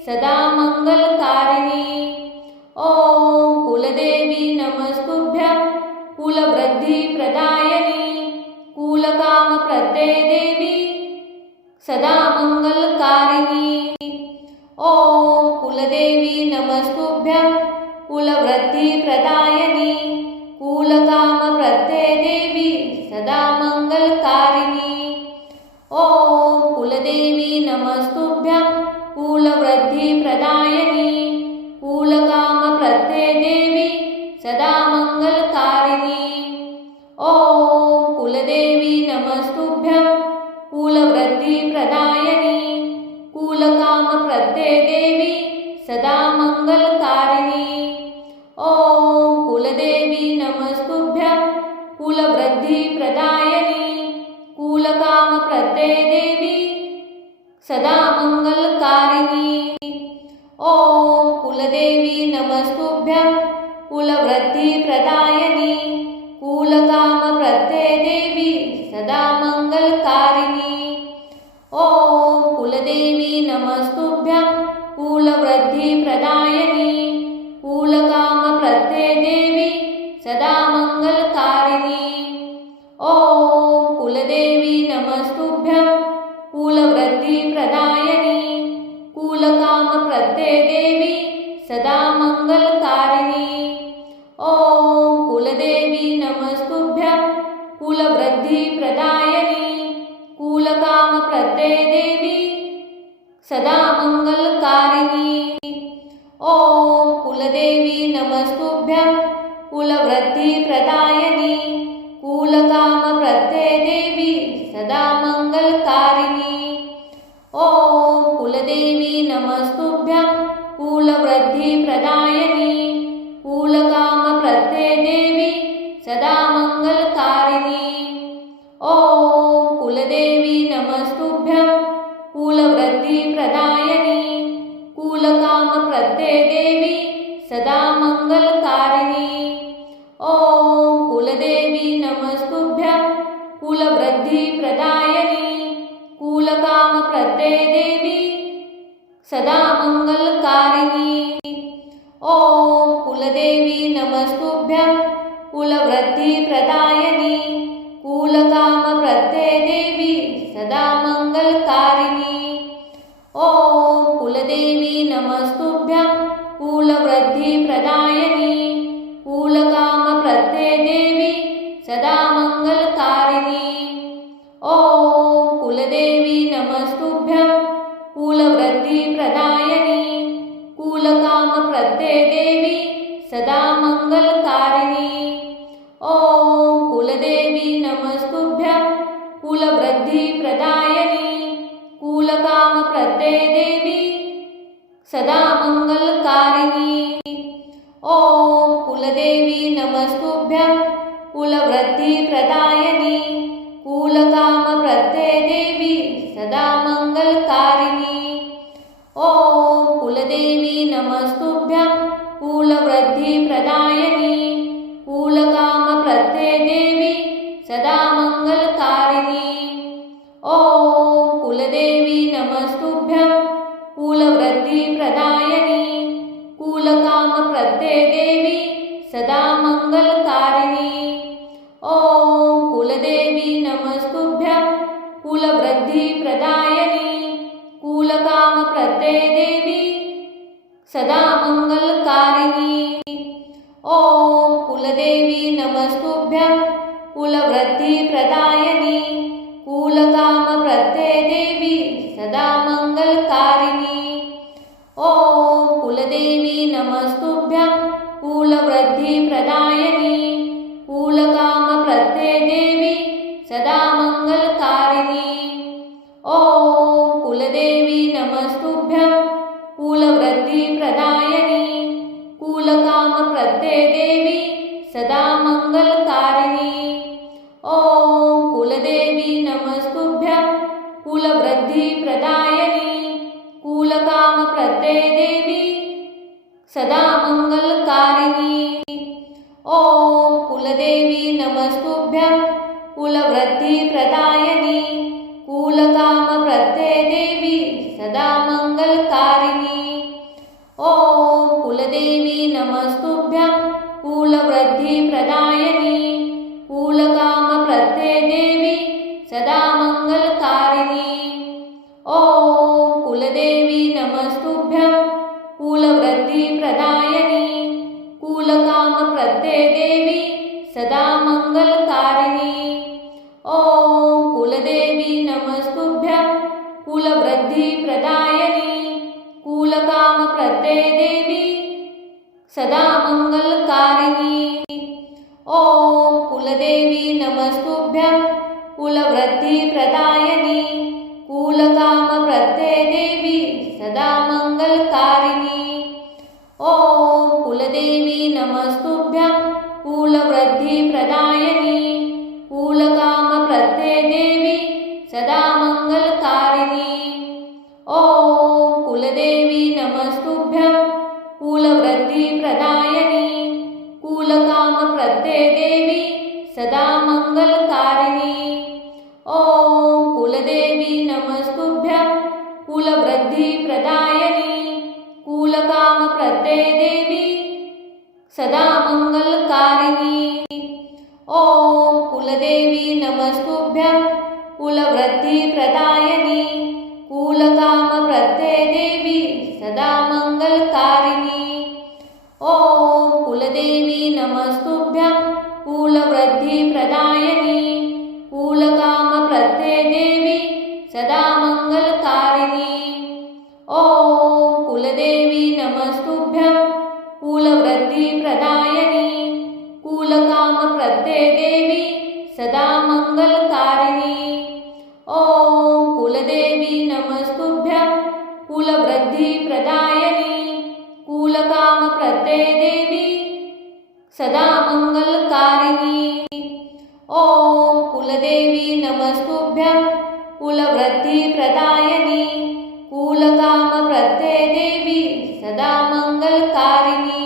सदा मंगलकारिणी। ओम कुलदेवी नमस्तुभ्यं कुलवृद्धिप्रदायिनी कुलकामप्रदे देवी सदा मंगलकारिणी। ओम कुलदेवी नमस्तुभ्यं कुलवृद्धिप्रदायिनी कुलकामप्रदे देवी सदा मंगलकारिणी। ओम कुलदेवी नमस्तुभ्यं कुलवृद्धिप्रदायिनी कुलकामप्रदे देवी सदा मंगलकारिणी। ओम कुलदेवी नमस्तुभ्यं कुलवृद्धिप्रदायिनी कुलकामप्रदे देवी सदा मंगलकारिणी। ओम कुलदेवी नमस्तुभ्यं कुलवृद्धिप्रदायिनी कुलकामप्रदे देवी सदा मंगलकारिणी। ओम कुलदेवी नमस्तुभ्यं कुलवृद्धिप्रदायिनी कुलकामप्रदे देवी सदा मंगलकारिणी। ओम कुलदेवी नमस्तुभ्यं कुलवृद्धिप्रदायिनी कुलकामप्रदे देवी सदा मंगलकारिणी। ओम कुलदेवी नमस्तुभ्यं कुलवृद्धिप्रदायिनी कुलकामप्रदे देवी सदा मंगलकारिणी। ओम कुलदेवी नमस्तुभ्यं कुलवृद्धिप्रदायिनी कुलकामप्रदे देवी सदा मंगलकारिणी। ओम कुलदेवी नमस्तुभ्यं कुलवृद्धिप्रदायिनी कुलकामप्रदे देवी सदा मंगलकारिणी। ओम कुलदेवी नमस्तुभ्यं कुलवृद्धिप्रदायिनी सदा मंगलकारिणी। ओम कुलदेवी नमस्तुभ्यं कुलवृद्धिप्रदायिनी कुलकामप्रदे देवी सदा मंगलकारिणी। ओम कुलदेवी नमस्तुभ्यं कुलवृद्धिप्रदायिनी कुलकामप्रदे देवी सदा मंगलकारिणी। ओम कुलदेवी नमस्तुभ्यं कुलवृद्धिप्रदायिनी कुलकामप्रदे देवी सदा मंगलकारिणी। ओम कुलदेवी नमस्तुभ्यं कुलवृद्धिप्रदायिनी कुलकामप्रदे देवी सदा मंगलकारिणी। ओम कुलदेवी नमस्तुभ्यं कुलवृद्धिप्रदायिनी कुलकामप्रदे देवी सदा मंगलकारिणी। ओम कुलदेवी नमस्तुभ्यं कुलवृद्धिप्रदायिनी कुलकामप्रदे देवी सदा मंगलकारिणी। ओम कुलदेवी नमस्तुभ्यं कुलवृद्धिप्रदायिनी कुलकामप्रदे देवी सदा मंगलकारिणी। ओम कुलदेवी नमस्तुभ्यं कुलवृद्धिप्रदायिनी कुलकामप्रदे देवी सदा मंगलकारिणी। ओम कुलदेवी नमस्तुभ्यं कुलवृद्धिप्रदायिनी कुलकामप्रदे देवी सदा मंगलकारिणी। ओम कुलदेवी नमस्तुभ्यं कुलवृद्धिप्रदायिनी कुलकामप्रदे देवी सदा मंगलकारिणी। ओम कुलदेवी नमस्तुभ्यं कुलवृद्धिप्रदायिनी कुलकामप्रदे देवी सदा मंगलकारिणी। ओम कुलदेवी नमस्तुभ्यं कुलवृद्धिप्रदायिनी कुलकामप्रदे देवी सदा मंगलकारिणी। ओम कुलदेवी नमस्तुभ्यं कुलवृद्धिप्रदायिनी कुलकामप्रदे देवी सदा मंगलकारिणी। ओम कुलदेवी नमस्तुभ्यं कुलवृद्धिप्रदायिनी कुलकामप्रदे देवी सदा मंगलकारिणी। ओम कुलदेवी नमस्तुभ्यं कुलवृद्धिप्रदायिनी कुलकामप्रदे देवी सदा मंगलकारिणी। ओम कुलदेवी नमस्तुभ्यं कुलवृद्धिप्रदायिनी कुलकामप्रदे देवी सदा मंगलकारिणी। ओम कुलदेवी नमस्तुभ्यं कुलवृद्धिप्रदायिनी कुलकामप्रदे देवी सदा मंगलकारिणी। ओम कुलदेवी नमस्तुभ्यं कुलवृद्धिप्रदायिनी कुलकामप्रदे देवी सदा मंगलकारिणी। ओम कुलदेवी नमस्तुभ्यं कुलवृद्धिप्रदायिनी कुलकामप्रदे देवी सदा मंगलकारिणी। ओम कुलदेवी नमस्तुभ्यं कुलवृद्धिप्रदायिनी कुलकामप्रदे देवी सदा मंगलकारिणी। ओम कुलदेवी नमस्तुभ्यं कुलवृद्धिप्रदायिनी कुलकामप्रदे देवी सदा मंगलकारिणी। ओम कुलदेवी नमस्तुभ्यं कुलवृद्धिप्रदायिनी कुलकामप्रदे देवी सदा मंगलकारिणी। ओम कुलदेवी नमस्तुभ्यं कुलवृद्धिप्रदायिनी कुलकामप्रदे देवी सदा मंगलकारिणी। ओम कुलदेवी नमस्तुभ्यं कुलवृद्धिप्रदायिनी कुलकामप्रदे देवी सदा मंगलकारिणी। ओम कुलदेवी नमस्तुभ्यं कुलवृद्धिप्रदायिनी कुलकामप्रदे देवी सदा मंगलकारिणी। ओम कुलदेवी नमस्तुभ्यं कुलवृद्धिप्रदायिनी कुलकामप्रदे देवी सदा मंगलकारिणी।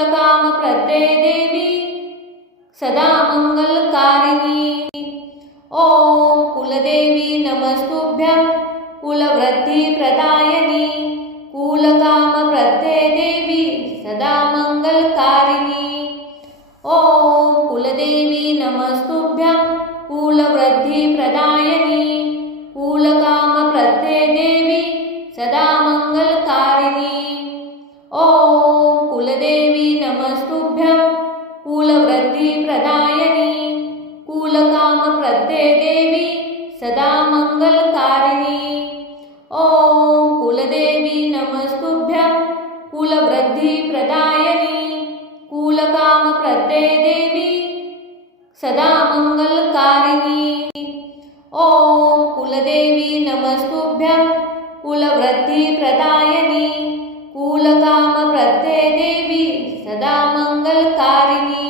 कुलकामप्रदे देवी सदा मंगलकारिणी। ओम कुलदेवी नमस्तुभ्यं कुलवृद्धिप्रदायिनी कुलकामप्रदे देवी सदा मंगलकारिणी। ओम कुलदेवी नमस्तुभ्यं कुलवृद्धिप्रदायिनी कुलकामप्रदे देवी सदा मंगलकारिणी। ओम कुलदेवी नमस्तुभ्यं कुलवृद्धिप्रदायिनी कुलकामप्रदे देवी सदा मंगलकारिणी। ओम कुलदेवी नमस्तुभ्यं कुलवृद्धिप्रदायिनी कुलकामप्रदे देवी सदा मंगलकारिणी। ओम कुलदेवी नमस्तुभ्यं कुलवृद्धिप्रदायिनी कुलकामप्रदे देवी सदा मंगलकारिणी।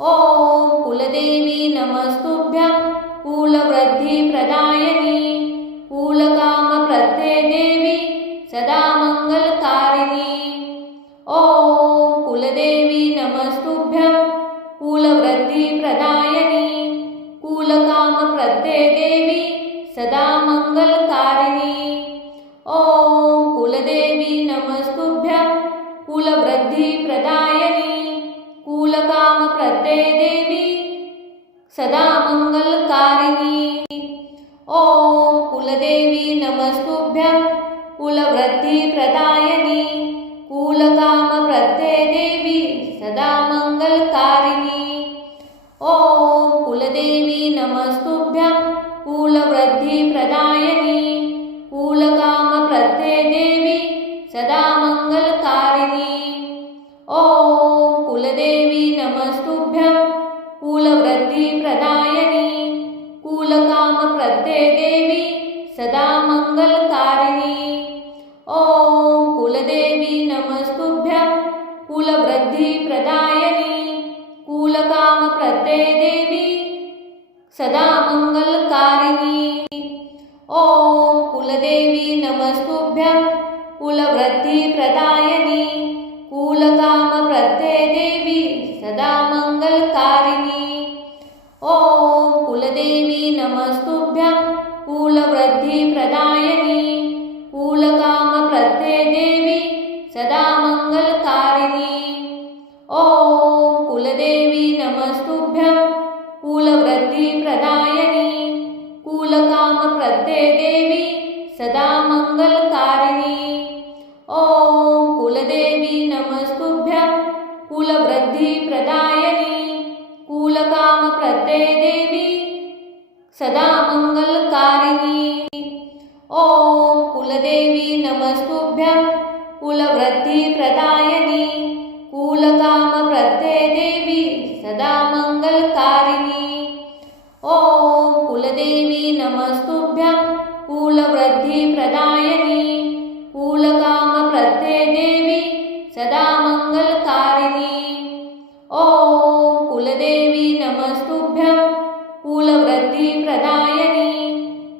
ओम कुलदेवी नमस्तुभ्यं कुलवृद्धिप्रदायिनी कुलकामप्रदे देवी सदा मंगलकारिणी। ओम कुलदेवी नमस्तुभ्यं कुलवृद्धिप्रदायिनी कुलकामप्रदे देवी सदा मंगलकारिणी। ओम कुलदेवी नमस्तुभ्यं कुलवृद्धिप्रदायिनी कुलकामप्रदे देवी सदा मंगलकारिणी। ओम कुलदेवी नमस्तुभ्यं कुलवृद्धिप्रदायिनी कुलकामप्रदे देवी सदा मंगलकारिणी। ओम कुलदेवी नमस्तुभ्यं कुलवृद्धिप्रदायिनी कुलकामप्रदे देवी सदा मंगलकारिणी। ओम कुलदेवी नमस्तुभ्यं कुलवृद्धिप्रदायिनी कुलकामप्रदे देवी सदा मंगलकारिणी। ओम कुलदेवी नमस्तुभ्यं कुलवृद्धिप्रदायिनी कुलकामप्रदे देवी सदा मंगलकारिणी। ओम कुलदेवी नमस्तुभ्यं कुलवृद्धिप्रदायिनी कुलकामप्रदे देवी सदा मंगलकारिणी। ओम कुलदेवी नमस्तुभ्यं कुलवृद्धिप्रदायिनी कुलकामप्रदे देवी सदा मंगलकारिणी। ओम कुलदेवी नमस्तुभ्यं कुलवृद्धिप्रदायिनी कुलकामप्रदे देवी सदा मंगलकारिणी। ओम कुलदेवी नमस्तुभ्यं कुलवृद्धिप्रदायिनी कुलकामप्रदे देवी सदा मंगलकारिणी। ओम कुलदेवी नमस्तुभ्यं कुलवृद्धिप्रदायिनी कुलकामप्रदे देवी सदा मंगलकारिणी। ओम कुलदेवी नमस्तुभ्यं कुलवृद्धिप्रदायिनी कुलकामप्रदे देवी सदा मंगलकारिणी। ओम कुलदेवी नमस्तुभ्यं कुलवृद्धिप्रदायिनी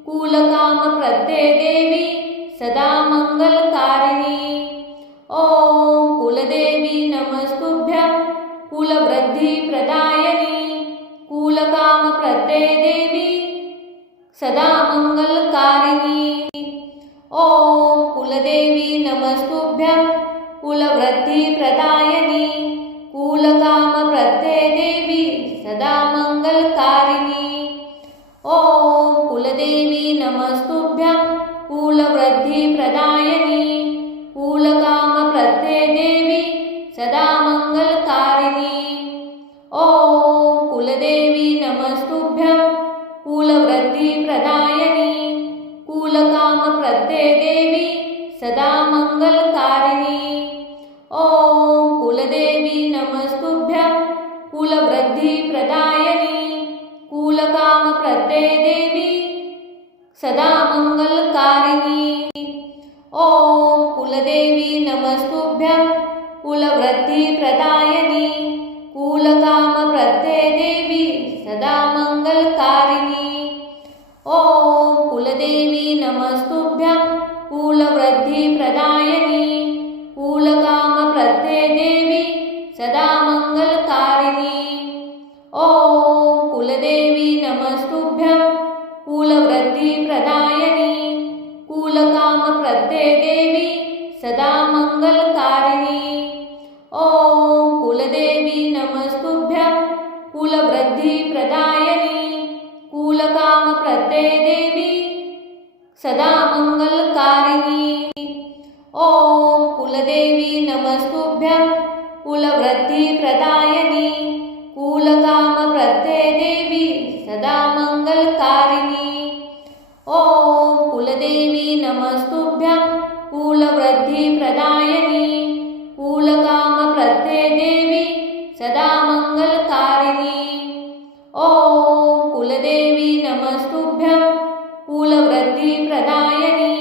कुलकामप्रदे देवी सदा मंगलकारिणी। ओम कुलदेवी नमस्तुभ्यं कुलवृद्धिप्रदायिनी कुलकामप्रदे देवी सदा मंगलकारिणी। ओम कुलदेवी नमस्तुभ्यं कुलवृद्धिप्रदायिनी कुलकामप्रदे देवी सदा मंगलकारिणी। ओम कुलदेवी नमस्तुभ्यं कुलवृद्धिप्रदायिनी कुलकामप्रदे देवी सदा मंगलकारिणी। ओम कुलदेवी नमस्तुभ्यं कुलवृद्धिप्रदायिनी कुलकामप्रदे देवी सदा मंगलकारिणी। ओम कुलदेवी नमस्तुभ्यं कुलवृद्धिप्रदायिनी कुलकामप्रदे देवी सदा मंगलकारिणी। ओम कुलदेवी नमस्तुभ्यं कुलवृद्धिप्रदायिनी कुलकामप्रदे देवी सदा मंगलकारिणी। ओम कुलदेवी नमस्तुभ्यं कुलवृद्धिप्रदायिनी कुलकामप्रदे देवी सदा मंगलकारिणी। ओम कुलदेवी नमस्तुभ्यं कुलवृद्धिप्रदायिनी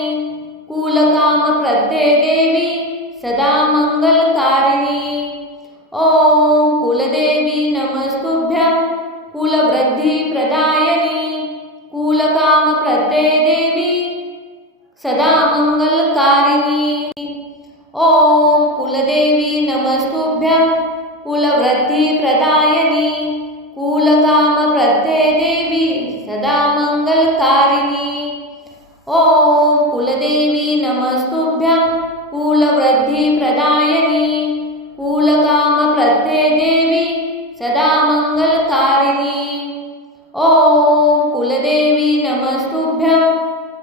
कुलकामप्रदे देवी सदा मंगलकारिणी। ओम कुलदेवी नमस्तुभ्यं कुलवृद्धिप्रदायिनी कुलकामप्रदे देवी सदा मंगलकारिणी। ओम कुलदेवी नमस्तुभ्यं कुलवृद्धिप्रदायिनी कुलकामप्रदे देवी सदा मंगलकारिणी। ओम कुलदेवी नमस्तुभ्यं कुलवृद्धिप्रदायिनी कुलकामप्रदे देवी सदा मंगलकारिणी। ओम कुलदेवी नमस्तुभ्यं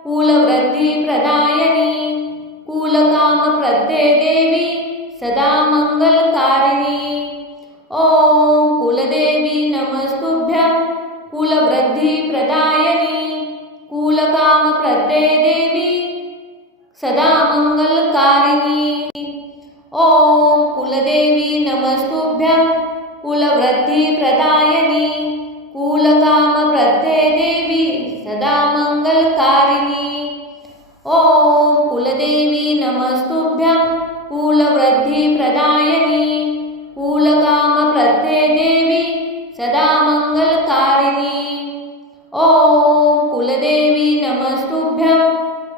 कुलवृद्धिप्रदायिनी कुलकामप्रदे देवी सदा मंगलकारिणी। ओम कुलदेवी नमस्तुभ्यं कुलवृद्धिप्रदायिनी कुलकामप्रदे देवी सदा मंगलकारिणी। ओम कुलदेवी नमस्तुभ्यं कुलवृद्धिप्रदायिनी कुलकामप्रदे देवी सदा मंगलकारिणी। ओम कुलदेवी नमस्तुभ्यं कुलवृद्धिप्रदायिनी कुलकामप्रदे देवी सदा मंगलकारिणी। ओम कुलदेवी नमस्तुभ्यं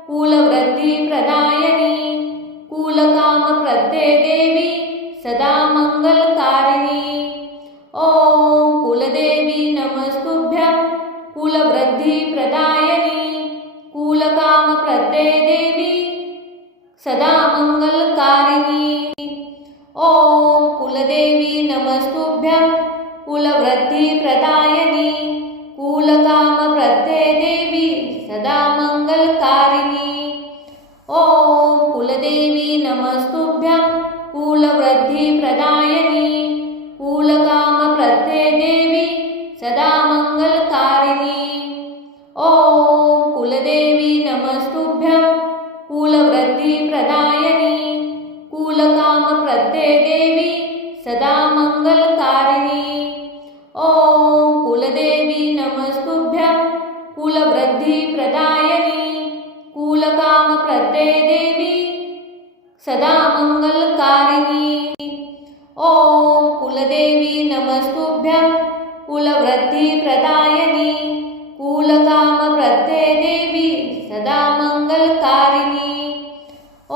कुलवृद्धिप्रदायिनी कुलकामप्रदे देवी सदा मंगलकारिणी। ओम कुलदेवी नमस्तुभ्यं कुलवृद्धिप्रदायिनी कुलकामप्रदे देवी सदा मंगलकारिणी। ओम कुलदेवी नमस्तुभ्यं कुलवृद्धिप्रदायिनी कुलकामप्रदे देवी सदा मंगलकारिणी। ओम कुलदेवी नमस्तुभ्यं कुलवृद्धिप्रदायिनी कुलकामप्रदे देवी सदा मंगलकारिणी। ओम कुलदेवी नमस्तुभ्यं कुलवृद्धिप्रदायिनी कुलकामप्रदे देवी सदा मंगलकारिणी। ओम कुलदेवी नमस्तुभ्यं कुलवृद्धिप्रदायिनी कुलकामप्रदे देवी सदा मंगलकारिणी। ओम कुलदेवी नमस्तुभ्यं कुलवृद्धिप्रदायिनी कुलकामप्रदे देवी सदा मंगलकारिणी।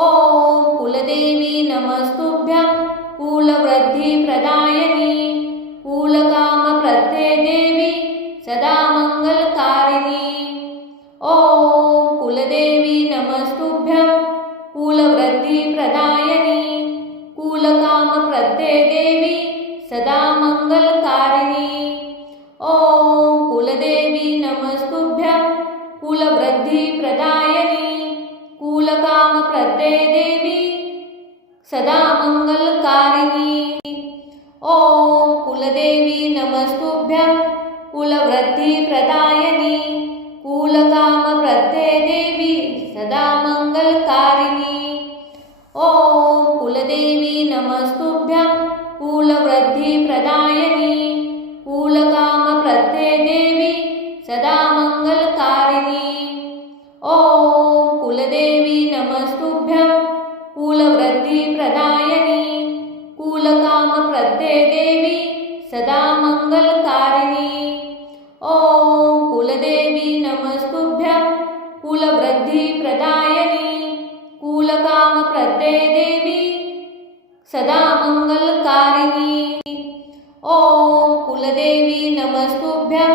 ओम कुलदेवी नमस्तुभ्यं कुलवृद्धिप्रदायिनी कुलकामप्रदे देवी सदा मंगलकारिणी। ओम कुलदेवी नमस्तुभ्यं कुलवृद्धिप्रदायिनी कुलकामप्रदे देवी सदा मंगलकारिणी। ओम कुलदेवी नमस्तुभ्यं कुलवृद्धिप्रदायिनी कुलकामप्रदे देवी सदा मंगलकारिणी। ओम कुलदेवी नमस्तुभ्यं कुलवृद्धिप्रदायिनी कुलकामप्रदे देवी सदा मंगलकारिणी। ओम कुलदेवी नमस्तुभ्यं कुलवृद्धिप्रदायिनी कुलकामप्रदे देवी सदा मंगलकारिणी। ओम कुलदेवी नमस्तुभ्यं कुलवृद्धिप्रदायिनी कुलकामप्रदे देवी सदा मंगलकारिणी। ओम कुलदेवी नमस्तुभ्यं कुलवृद्धिप्रदायिनी कुलकामप्रदे देवी सदा मंगलकारिणी। ओम कुलदेवी नमस्तुभ्यं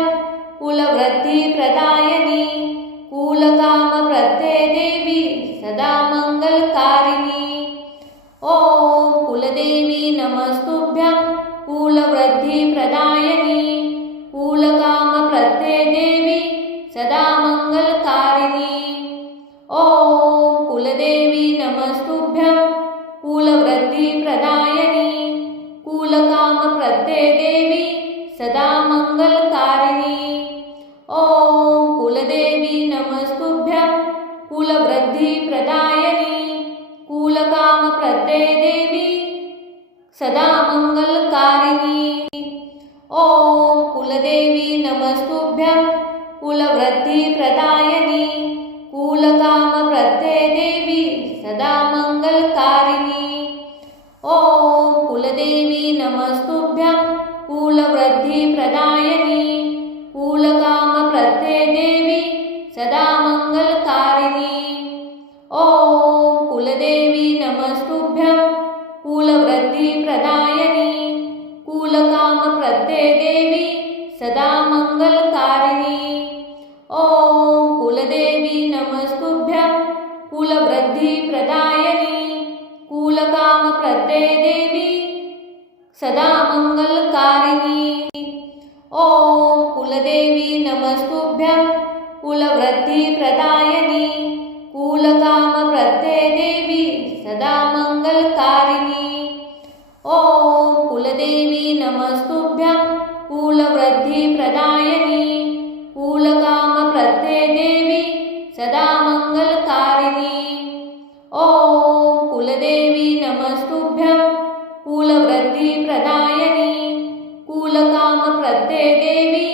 कुलवृद्धिप्रदायिनी कुलकामप्रदे देवी सदा मंगलकारिणी। ओम कुलदेवी नमस्तुभ्यं कुलवृद्धिप्रदायिनी कुलकामप्रदे देवी सदा मङ्गलकारिणी। ॐ कुलदेवी नमस्तुभ्यं कुलवृद्धिप्रदायिनी कुलकामप्रदे देवी सदा मङ्गलकारिणी। ॐ कुलदेवी नमस्तुभ्यं कुलवृद्धिप्रदायिनी कुलकामप्रदे देवी सदा मङ्गलकारिणी। ॐ कुलदेवी नमस्तुभ्यं कुलवृद्धिप्रदायिनी कुलकामप्रदे देवी सदा मङ्गलकारिणी। ॐ कुलदेवी नमस्तुभ्यं कुलवृद्धिप्रदायिनी कुलकामप्रदे देवी सदा मङ्गलकारिणी। ॐ कुलदेवी नमस्तुभ्यं कुलवृद्धिप्रदायिनी कुलकामप्रदे देवी सदा मङ्गलकारिणी। ॐ कुलदेवी नमस्तुभ्यं कुलवृद्धिप्रदायिनी कुलकामप्रदे देवी सदा मङ्गलकारिणी। ॐ कुलदेवी नमस्तुभ्यं कुलवृद्धिप्रदायिनी कुलकामप्रदे देवी सदा मङ्गलकारिणी। ॐ कुलदेवी नमस्तुभ्यं कुलवृद्धिप्रदायिनी कुलकामप्रदे देवी सदा मङ्गलकारिणी। ॐ कुलदेवी नमस्तुभ्यं कुलवृद्धिप्रदायिनी कुलकामप्रदे देवी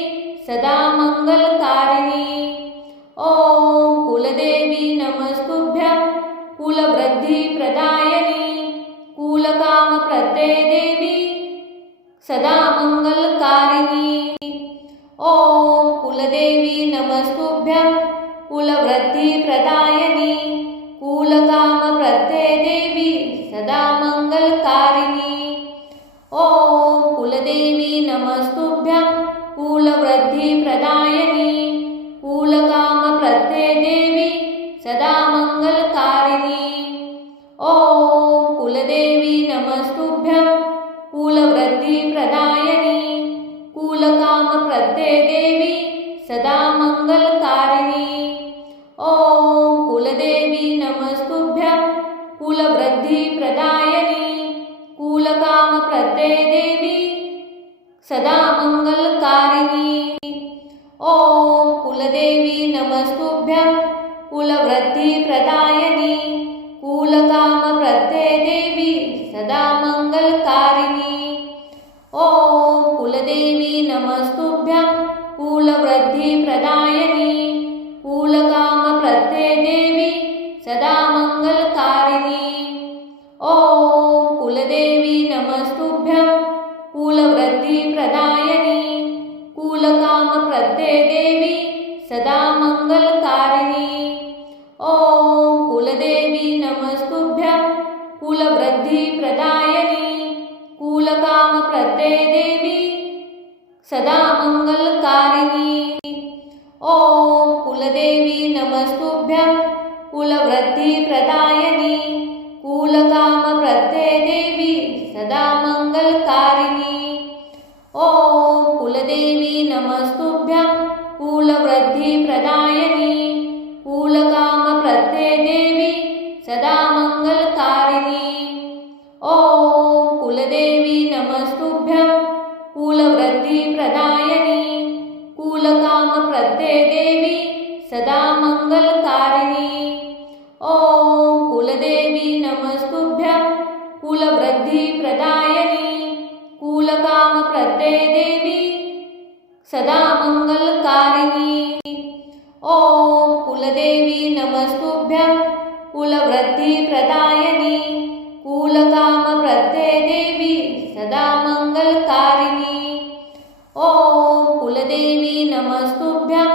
सदा मङ्गलकारिणी। ॐ कुलदेवी नमस्तुभ्यं कुलवृद्धिप्रदायिनी कुलकामप्रदे देवी सदा मङ्गलकारिणी। ॐ कुलदेवी नमस्तुभ्यं कुलवृद्धिप्रदायिनी कुलकामप्रदे देवी सदा मङ्गलकारिणी। ॐ कुलदेवी नमस्तुभ्यं कुलवृद्धिप्रदायिनी कुलकामप्रदे देवी सदा मङ्गलकारिणी। ॐ कुलदेवी नमस्तुभ्यं कुलवृद्धिप्रदायिनी कुलकामप्रदे देवी सदा मङ्गलकारिणी। ॐ कुलदेवी नमस्तुभ्यं कुलवृद्धिप्रदायिनी कुलकामप्रदे देवी सदा मङ्गलकारिणी। ॐ कुलदेवी नमस्तुभ्यं कुलवृद्धिप्रदायिनी कुलकामप्रदे देवी सदा मङ्गलकारिणी। ॐ कुलदेवी नमस्तुभ्यं कुलवृद्धिप्रदायिनी कुलकामप्रदे देवी सदा मङ्गलकारिणी। ॐ कुलदेवी नमस्तुभ्यं कुलवृद्धिप्रदायिनी कुलकामप्रदे देवी सदा मङ्गलकारिणी। ॐ कुलदेवी नमस्तुभ्यं कुलवृद्धिप्रदायिनी कुलकामप्रदे देवी सदा मङ्गलकारिणी। ॐ कुलदेवी नमस्तुभ्यं कुलवृद्धिप्रदायिनी कुलकामप्रदे देवी सदा मङ्गलकारिणी। ॐ कुलदेवी नमस्तुभ्यं कुलवृद्धिप्रदायिनी कुलकामप्रदे देवी सदा मङ्गलकारिणी। ॐ कुलदेवी नमस्तुभ्यं कुलवृद्धिप्रदायिनी कुलकामप्रदे देवी सदा मङ्गलकारिणी। ॐ कुलदेवी नमस्तुभ्यं कुलवृद्धिप्रदायिनी कुलकामप्रदे देवी सदा मङ्गलकारिणी। ॐ कुलदेवी नमस्तुभ्यं कुलवृद्धिप्रदायिनी कुलकामप्रदे देवी सदा मङ्गलकारिणी। ॐ कुलदेवी नमस्तुभ्यं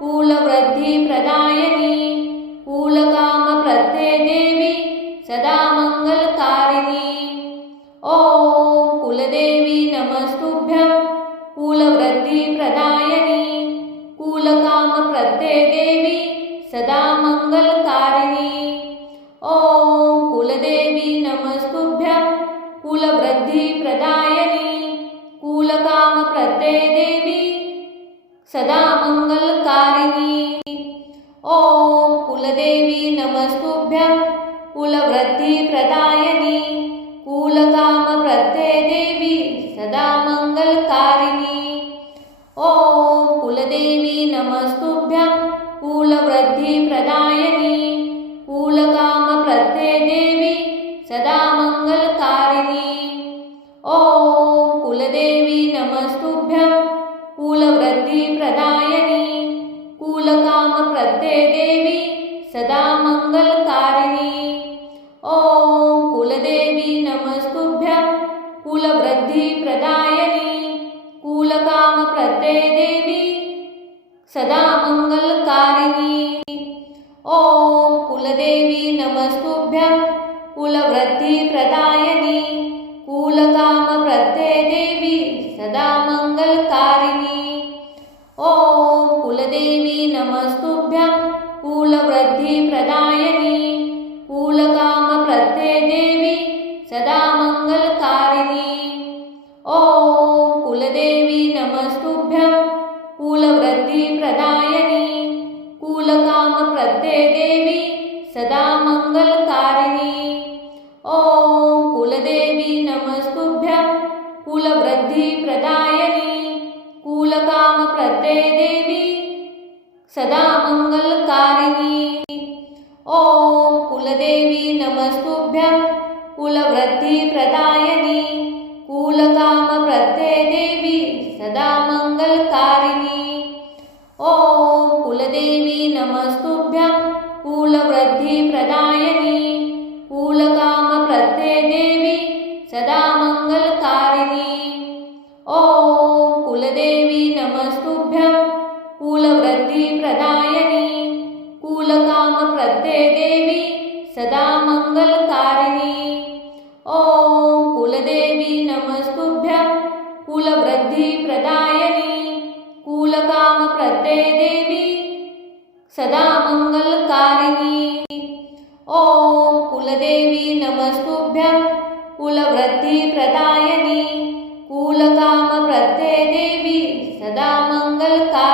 कुलवृद्धिप्रदायिनी कुलकामप्रदे देवी सदा मङ्गलकारिणी। ॐ कुलदेवी नमस्तुभ्यं कुलवृद्धिप्रदायिनी कुलकामप्रदे देवी सदा मङ्गलकारिणी। ॐ कुलदेवी नमस्तुभ्यं कुलवृद्धिप्रदायिनी सदा मंगलकारिणी। ओम कुलदेवी नमस्तुभ्यं कुलवृद्धिप्रदायिनी कुलकामप्रदे देवी सदा मंगलकारिणी। ओम कुलदेवी नमस्तुभ्यं कुलवृद्धिप्रदायिनी कुलकामप्रदे देवी सदा मंगलकारिणी। ओम कुलदेवी नमस्तुभ्यं कुलवृद्धिप्रदायिनी कुलकामप्रदे देवी सदा मंगलकारिणी। ओम कुलदेवी नमस्तुभ्यं कुलवृद्धिप्रदायिनी कुलकामप्रदे देवी सदा मंगलकारिणी। ओम कुलदेवी नमस्तुभ्यं कुलवृद्धिप्रदायिनी कुलकामप्रदे देवी सदा मंगलकारिणी। ओम कुलदेवी नमस्तुभ्यं कुलवृद्धिप्रदायिनी कुलकामप्रदे देवी सदा मंगलकारिणी। ओम कुलदेवी नमस्तुभ्यं कुलवृद्धिप्रदायिनी कुलकामप्रदे देवी सदा मंगलकारिणी। ओम कुलदेवी नमस्तुभ्यं कुलवृद्धिप्रदायिनी कुलकामप्रदे देवी सदा मंगलकारिणी। ओम कुलदेवी नमस्तुभ्यं कुलवृद्धिप्रदायिनी कुलकामप्रदे देवी सदा मंगलकारिणी। ओम कुलदेवी नमस्तुभ्यं कुलवृद्धिप्रदायिनी कुलकामप्रदे देवी सदा मंगलकारिणी। ओम कुलदेवी नमस्तुभ्यं कुलवृद्धिप्रदायिनी कुलकामप्रदे देवी सदा मंगलकारिणी। ओम कुलदेवी नमस्तुभ्यं कुलवृद्धिप्रदायिनी कुलकामप्रदे देवी सदा मंगलकारिणी। ओम कुलदेवी नमस्तुभ्यं कुलवृद्धिप्रदायिनी कुलकामप्रदे देवी सदा मंगलकारिणी।